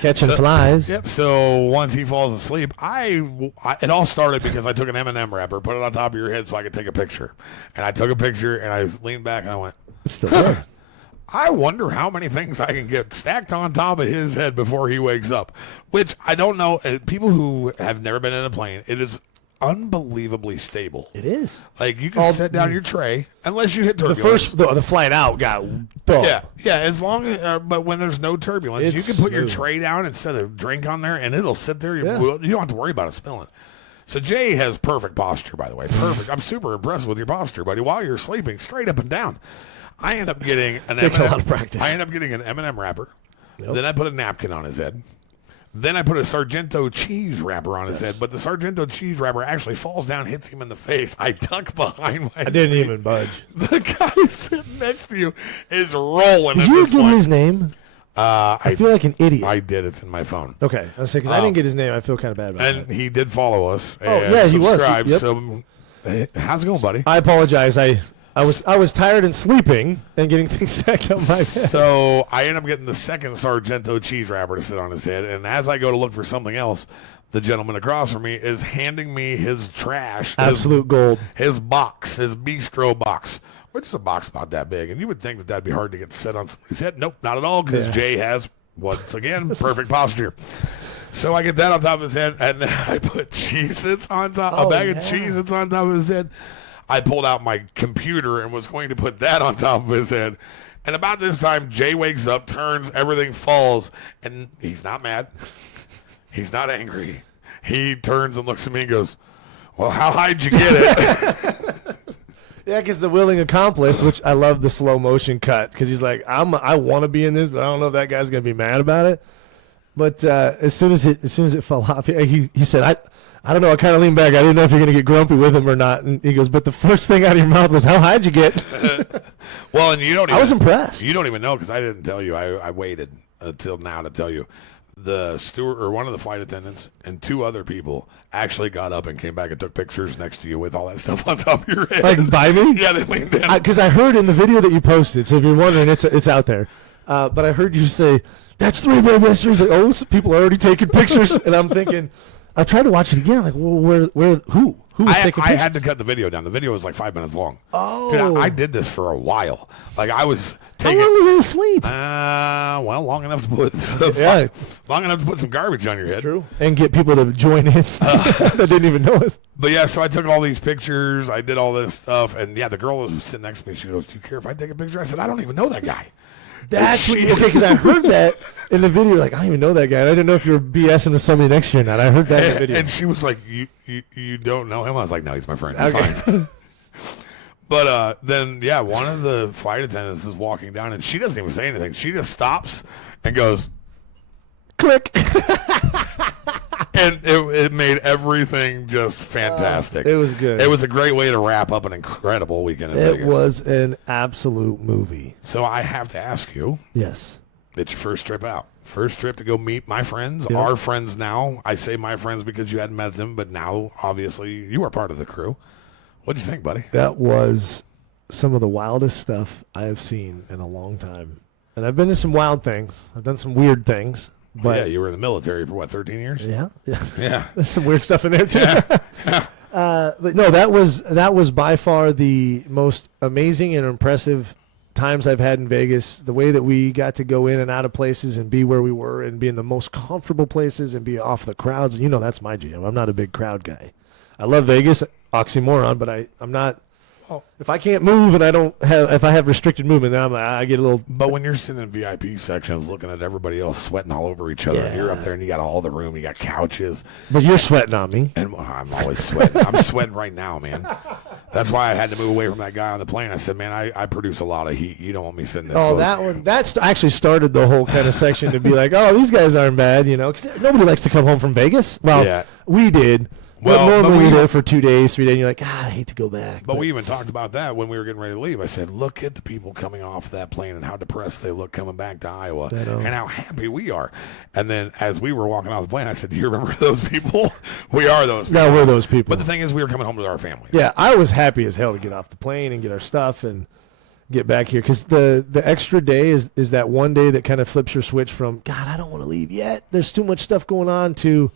Catching flies. Yep. So once he falls asleep, it all started because I took an M&M wrapper, put it on top of your head so I could take a picture. And I took a picture, and I leaned back, and I went, it's still there. I wonder how many things I can get stacked on top of his head before he wakes up, which I don't know. People who have never been in a plane, it is unbelievably stable. It is. Like, you can set down your tray unless you hit turbulence. The flight out got Yeah, as long as, but when there's no turbulence, you can put your tray down and set a drink on there, and it'll sit there. You don't have to worry about it spilling. So Jay has perfect posture, by the way. Perfect. I'm super impressed with your posture, buddy. While you're sleeping, straight up and down. I end up getting an a lot of practice. I end up getting an M&M wrapper. Yep. Then I put a napkin on his head. Then I put a Sargento cheese wrapper on his head, but the Sargento cheese wrapper actually falls down, hits him in the face. I duck behind my I didn't even budge. The guy sitting next to you is rolling. Did you give him his name? I feel like an idiot. I did. It's in my phone. Okay. I say, because I didn't get his name. I feel kind of bad about that. And he did follow us. Oh, yeah, he was. Yep. So, how's it going, buddy? I apologize. I was tired and sleeping and getting things stacked up my head. So I end up getting the second Sargento cheese wrapper to sit on his head. And as I go to look for something else, the gentleman across from me is handing me his trash. Absolute gold. His box, his bistro box, which is a box about that big. And you would think that that'd be hard to get to sit on somebody's head. Nope, not at all, because Jay has once again, perfect posture. So I get that on top of his head, and then I put Cheez-Its on top, a bag of Cheez-Its on top of his head. I pulled out my computer and was going to put that on top of his head. And about this time, Jay wakes up, turns, everything falls, and he's not mad. He's not angry. He turns and looks at me and goes, well, how high did you get it? Yeah, because the willing accomplice, which I love the slow motion cut, because he's like, I want to be in this, but I don't know if that guy's gonna be mad about it. But as soon as it fell off, he said, I don't know. I kind of leaned back. I didn't know if you're gonna get grumpy with him or not. And he goes, but the first thing out of your mouth was, how high did you get? Well, and you don't. I was impressed. You don't even know because I didn't tell you. I waited until now to tell you. The steward or one of the flight attendants and 2 other people actually got up and came back and took pictures next to you with all that stuff on top of your head. Like by me? Yeah, they leaned in. Because I heard in the video that you posted, so if you're wondering, it's out there. But I heard you say, that's 3-man mysteries. Like, oh, so people are already taking pictures. And I'm thinking, I tried to watch it again. Like, well, who? Who was taking pictures? I had to cut the video down. The video was like 5 minutes long. Oh. I did this for a while. Like, I was taking... How long was he asleep? Well, long enough to put some garbage on your head. True. And get people to join in that didn't even know us. But yeah, so I took all these pictures. I did all this stuff. And yeah, the girl was sitting next to me. She goes, do you care if I take a picture? I said, I don't even know that guy. That's okay, because I heard that in the video. Like, I don't even know that guy. I didn't know if you were BSing with somebody next to you or not. I heard that in the video. And she was like, you don't know him? I was like, no, he's my friend. Okay. Fine. But then, yeah, one of the flight attendants is walking down, and she doesn't even say anything. She just stops and goes, click. And it made everything just fantastic. It was good. It was a great way to wrap up an incredible weekend in Vegas. It was an absolute movie. So I have to ask you. Yes. It's your first trip out. First trip to go meet my friends, our friends now. I say my friends because you hadn't met them, but now, obviously, you are part of the crew. What'd you think, buddy? That was some of the wildest stuff I have seen in a long time. And I've been to some wild things. I've done some weird things. But yeah, you were in the military for, 13 years? Yeah. Yeah. There's some weird stuff in there, too. Yeah. But no, that was by far the most amazing and impressive times I've had in Vegas. The way that we got to go in and out of places and be where we were and be in the most comfortable places and be off the crowds. And that's my jam. I'm not a big crowd guy. I love Vegas, oxymoron, but I'm not. If I can't move and if I have restricted movement, then I get a little. But when you're sitting in VIP sections looking at everybody else sweating all over each other, and you're up there and you got all the room, you got couches. But you're sweating on me. And I'm always sweating. I'm sweating right now, man. That's why I had to move away from that guy on the plane. I said, man, I produce a lot of heat. You don't want me sitting this close. That's actually started the whole kind of section to be like, oh, these guys aren't bad, because nobody likes to come home from Vegas. Well, we did. Well, normally you're there for 2 days, 3 days, and you're like, I hate to go back. But we even talked about that when we were getting ready to leave. I said, look at the people coming off that plane and how depressed they look coming back to Iowa and how happy we are. And then as we were walking off the plane, I said, do you remember those people? We are those people. Yeah, we're those people. But the thing is, we were coming home to our families. Yeah, I was happy as hell to get off the plane and get our stuff and get back here. Because the extra day is that one day that kind of flips your switch from, God, I don't want to leave yet. There's too much stuff going on to,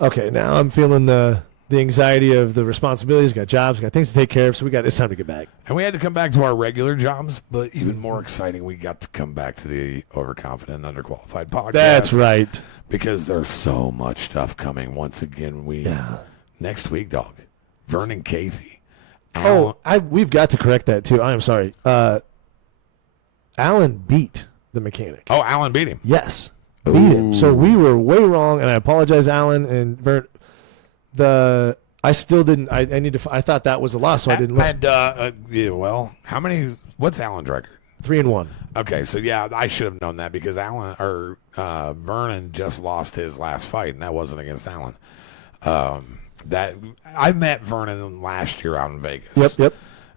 okay, now I'm feeling the anxiety of the responsibilities, got jobs, got things to take care of, so it's time to get back. And we had to come back to our regular jobs, but even more exciting, we got to come back to the Overconfident and Underqualified podcast. That's right. Because there's so much stuff coming. Once again, next week, dog, Vernon Casey. We've got to correct that, too. I am sorry. Alan beat the mechanic. Oh, Alan beat him. Yes. Beat him. So we were way wrong, and I apologize, Alan and Vernon. I still didn't. I thought that was a loss, so I didn't look. And how many? What's Alan's record? 3-1. Okay, so yeah, I should have known that because Vernon just lost his last fight, and that wasn't against Alan. I met Vernon last year out in Vegas. Yep.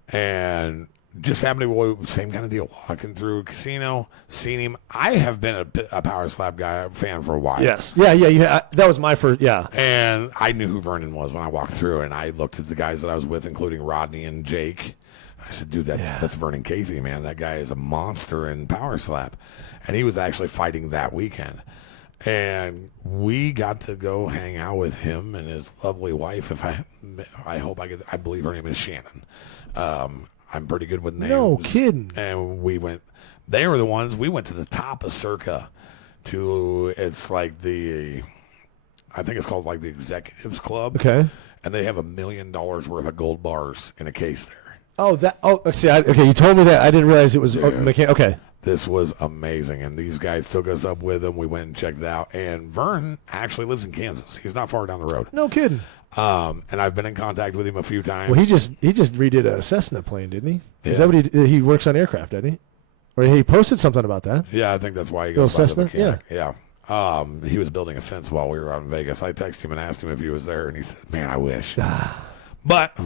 And just happened to same kind of deal. Walking through a casino, seen him. I have been a PowerSlap fan for a while. Yes. Yeah. That was my first. Yeah. And I knew who Vernon was when I walked through, and I looked at the guys that I was with, including Rodney and Jake. I said, dude, that's Vernon Casey, man. That guy is a monster in PowerSlap. And he was actually fighting that weekend. And we got to go hang out with him and his lovely wife. I believe her name is Shannon. I'm pretty good with names. No kidding. And we went to the top of Circa to, it's like I think it's called like the Executives Club. Okay. And they have $1 million worth of gold bars in a case there. Okay, you told me that. I didn't realize it was okay. This was amazing, and these guys took us up with them. We went and checked it out, and Vern actually lives in Kansas. He's not far down the road. No kidding. And I've been in contact with him a few times. Well, he just redid a Cessna plane, didn't he? Yeah. Is that what he works on aircraft, didn't he? Or he posted something about that. Yeah, I think that's why he Little goes by the Cessna? mechanic. Yeah. He was building a fence while we were out in Vegas. I texted him and asked him if he was there, and he said, "Man, I wish." But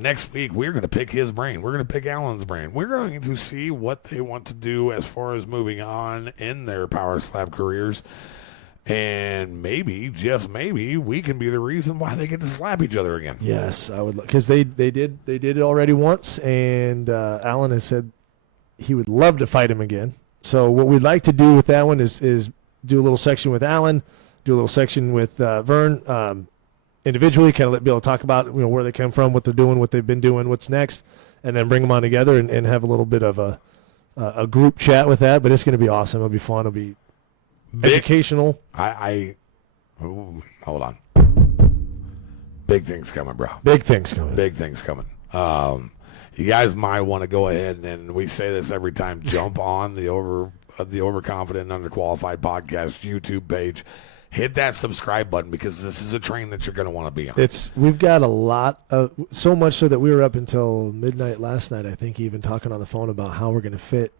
next week we're going to pick his brain. We're going to pick Alan's brain. We're going to see what they want to do as far as moving on in their PowerSlap careers, and maybe, just maybe, we can be the reason why they get to slap each other again. Yes, I would, because they did it already once, and Alan has said he would love to fight him again. So what we'd like to do with that one is do a little section with Alan, do a little section with Vern, individually, kind of be able to talk about where they come from, what they're doing, what they've been doing, what's next, and then bring them on together and have a little bit of a group chat with that. But it's going to be awesome. It'll be fun. It'll be educational. Hold on. Big things coming, bro. Big things coming. Big things coming. You guys might want to go ahead and we say this every time. Jump on the Overconfident and Underqualified Podcast YouTube page. Hit that subscribe button because this is a train that you're going to want to be on. We've got a lot of, so much so that we were up until midnight last night, I think, even talking on the phone about how we're going to fit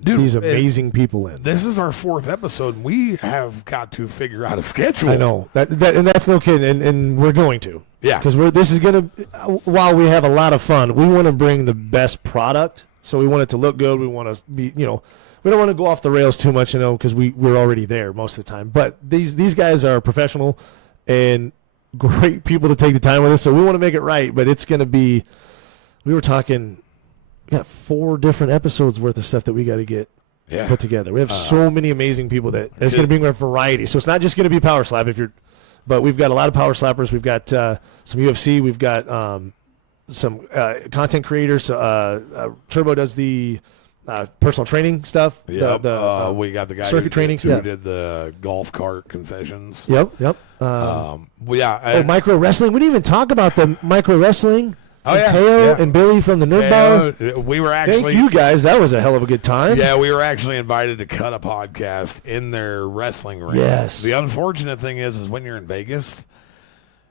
these amazing people in. This is our 4th episode, and we have got to figure out a schedule. I know that and that's no kidding, and we're going to. Yeah, because this is going to, while we have a lot of fun, we want to bring the best product. So we want it to look good. We want to be, we don't want to go off the rails too much, because we're already there most of the time. But these guys are professional and great people to take the time with us. So we want to make it right. But it's going to be, we were talking, we got 4 different episodes worth of stuff that we got to get put together. We have so many amazing people that it's going to bring a variety. So it's not just going to be PowerSlap but we've got a lot of Power Slappers. We've got some UFC. We've got some content creators. Turbo does the personal training stuff. Yeah, we got the guy circuit training who did the golf cart confessions. Yep. Micro wrestling. We didn't even talk about the micro wrestling. Oh, yeah. Teo and Billy from the Nerd Bar. We were actually. Thank you guys. That was a hell of a good time. Yeah, we were actually invited to cut a podcast in their wrestling ring. Yes. The unfortunate thing is when you're in Vegas,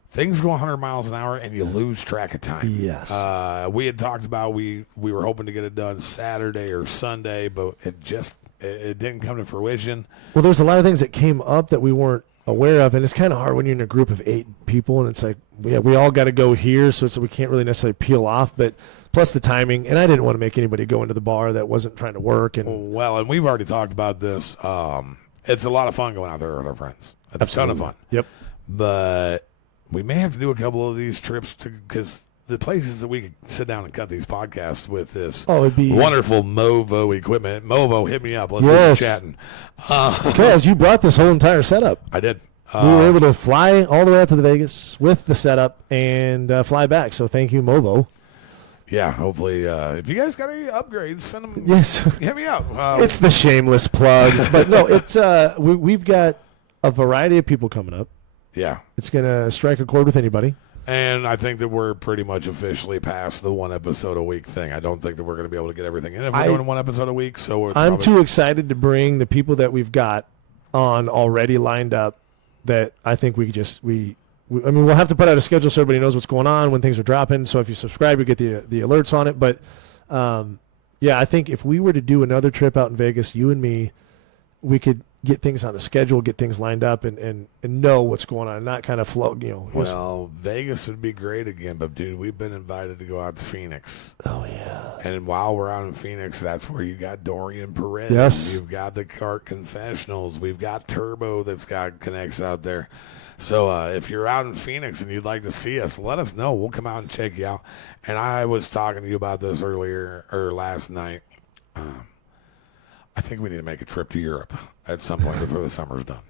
things go 100 miles an hour and you lose track of time. Yes. We had talked about we were hoping to get it done Saturday or Sunday, but it didn't come to fruition. Well, there's a lot of things that came up that we weren't aware of, and it's kind of hard when you're in a group of 8 people, and it's like, we all got to go here, so we can't really necessarily peel off, but plus the timing, and I didn't want to make anybody go into the bar that wasn't trying to work. And we've already talked about this. It's a lot of fun going out there with our friends. It's Absolutely. a ton of fun. Yep. But we may have to do a couple of these trips because the places that we could sit down and cut these podcasts with this it'd be wonderful Movo equipment. Movo, hit me up. Let's get chatting. Because you brought this whole entire setup. I did. We were able to fly all the way out to the Vegas with the setup and fly back. So thank you, Movo. Yeah, hopefully, if you guys got any upgrades, send them. Yes, hit me up. It's the shameless plug, but no, it's we've got a variety of people coming up. Yeah, it's gonna strike a chord with anybody. And I think that we're pretty much officially past the 1 episode a week thing. I don't think that we're going to be able to get everything in if we're doing 1 episode a week. So I'm too excited to bring the people that we've got on already lined up. That I think we'll have to put out a schedule so everybody knows what's going on when things are dropping. So if you subscribe, you get the alerts on it. But I think if we were to do another trip out in Vegas, you and me, we could get things on a schedule, get things lined up, and know what's going on, not kind of flow. Well, Vegas would be great again, but dude, we've been invited to go out to Phoenix. Oh yeah. And while we're out in Phoenix, that's where you got Dorian Perez. Yes. You've got the Cart Confessionals. We've got Turbo that's got connects out there. So if you're out in Phoenix and you'd like to see us, let us know. We'll come out and check you out. And I was talking to you about this last night. I think we need to make a trip to Europe at some point before the summer's done.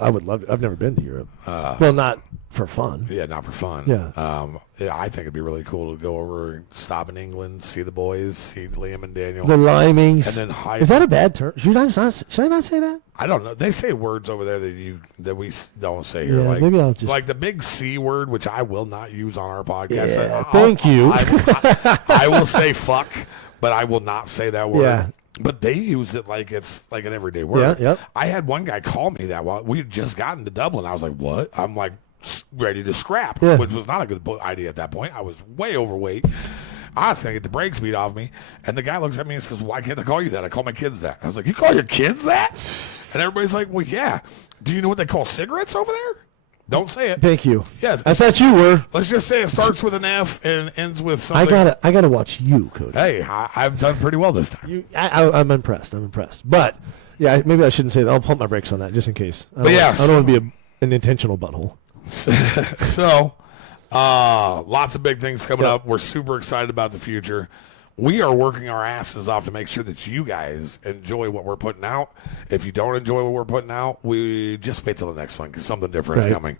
I would love it. I've never been to Europe. Well, not for fun. Yeah, not for fun. Yeah. Yeah, I think it'd be really cool to go over and stop in England, see the boys, see Liam and Daniel. The Limings. And then hike. Is that a bad term? Should I not say that? I don't know. They say words over there that we don't say here. Yeah, like, maybe I'll just like the big C word, which I will not use on our podcast. Yeah, thank you. I will say fuck, but I will not say that word. Yeah. But they use it like it's like an everyday word. Yeah, yep. I had one guy call me that while we had just gotten to Dublin. I was like, what? I'm like ready to scrap, which was not a good idea at that point. I was way overweight. I was going to get the brakes beat off me. And the guy looks at me and says, why can't I call you that? I call my kids that. I was like, you call your kids that? And everybody's like, well, yeah. Do you know what they call cigarettes over there? Don't say it. Thank you. Yes. I thought you were. Let's just say it starts with an F and ends with something. I gotta watch you, Cody. Hey, I've done pretty well this time. I'm impressed. But yeah, maybe I shouldn't say that. I'll pump my brakes on that just in case. I don't want to be an intentional butthole. So, lots of big things coming up. We're super excited about the future. We are working our asses off to make sure that you guys enjoy what we're putting out. If you don't enjoy what we're putting out, we just wait till the next one because something different is coming.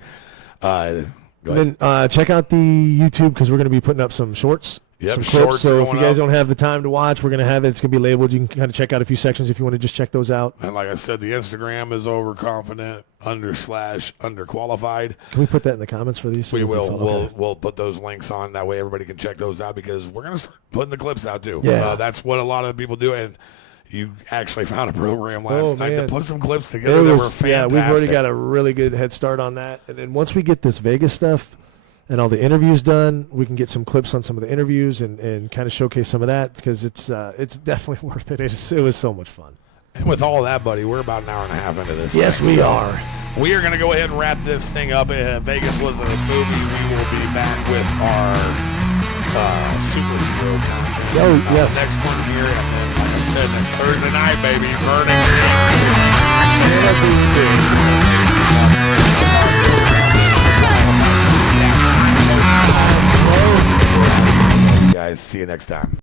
And then check out the YouTube because we're going to be putting up some shorts. Yep, some shorts clips. So if you guys up. don't have the time to watch, we're going to have it. It's going to be labeled. You can kind of check out a few sections if you want to just check those out. And like I said, the Instagram is overconfident /underqualified. Can we put that in the comments for these? So we will. We'll put those links on. That way everybody can check those out because we're going to start putting the clips out too. Yeah. That's what a lot of people do. And you actually found a program last night to put some clips together that were was fantastic. Yeah, we've already got a really good head start on that. And then once we get this Vegas stuff and all the interviews done, we can get some clips on some of the interviews and kind of showcase some of that because it's definitely worth it. It was so much fun. And with all that, buddy, we're about an hour and a half into this. Yes, we are. We are going to go ahead and wrap this thing up. Vegas was a movie. We will be back with our superhero content. Oh, yes. Next one here, and then, like I said, next Thursday night, baby, burning green. Guys, see you next time.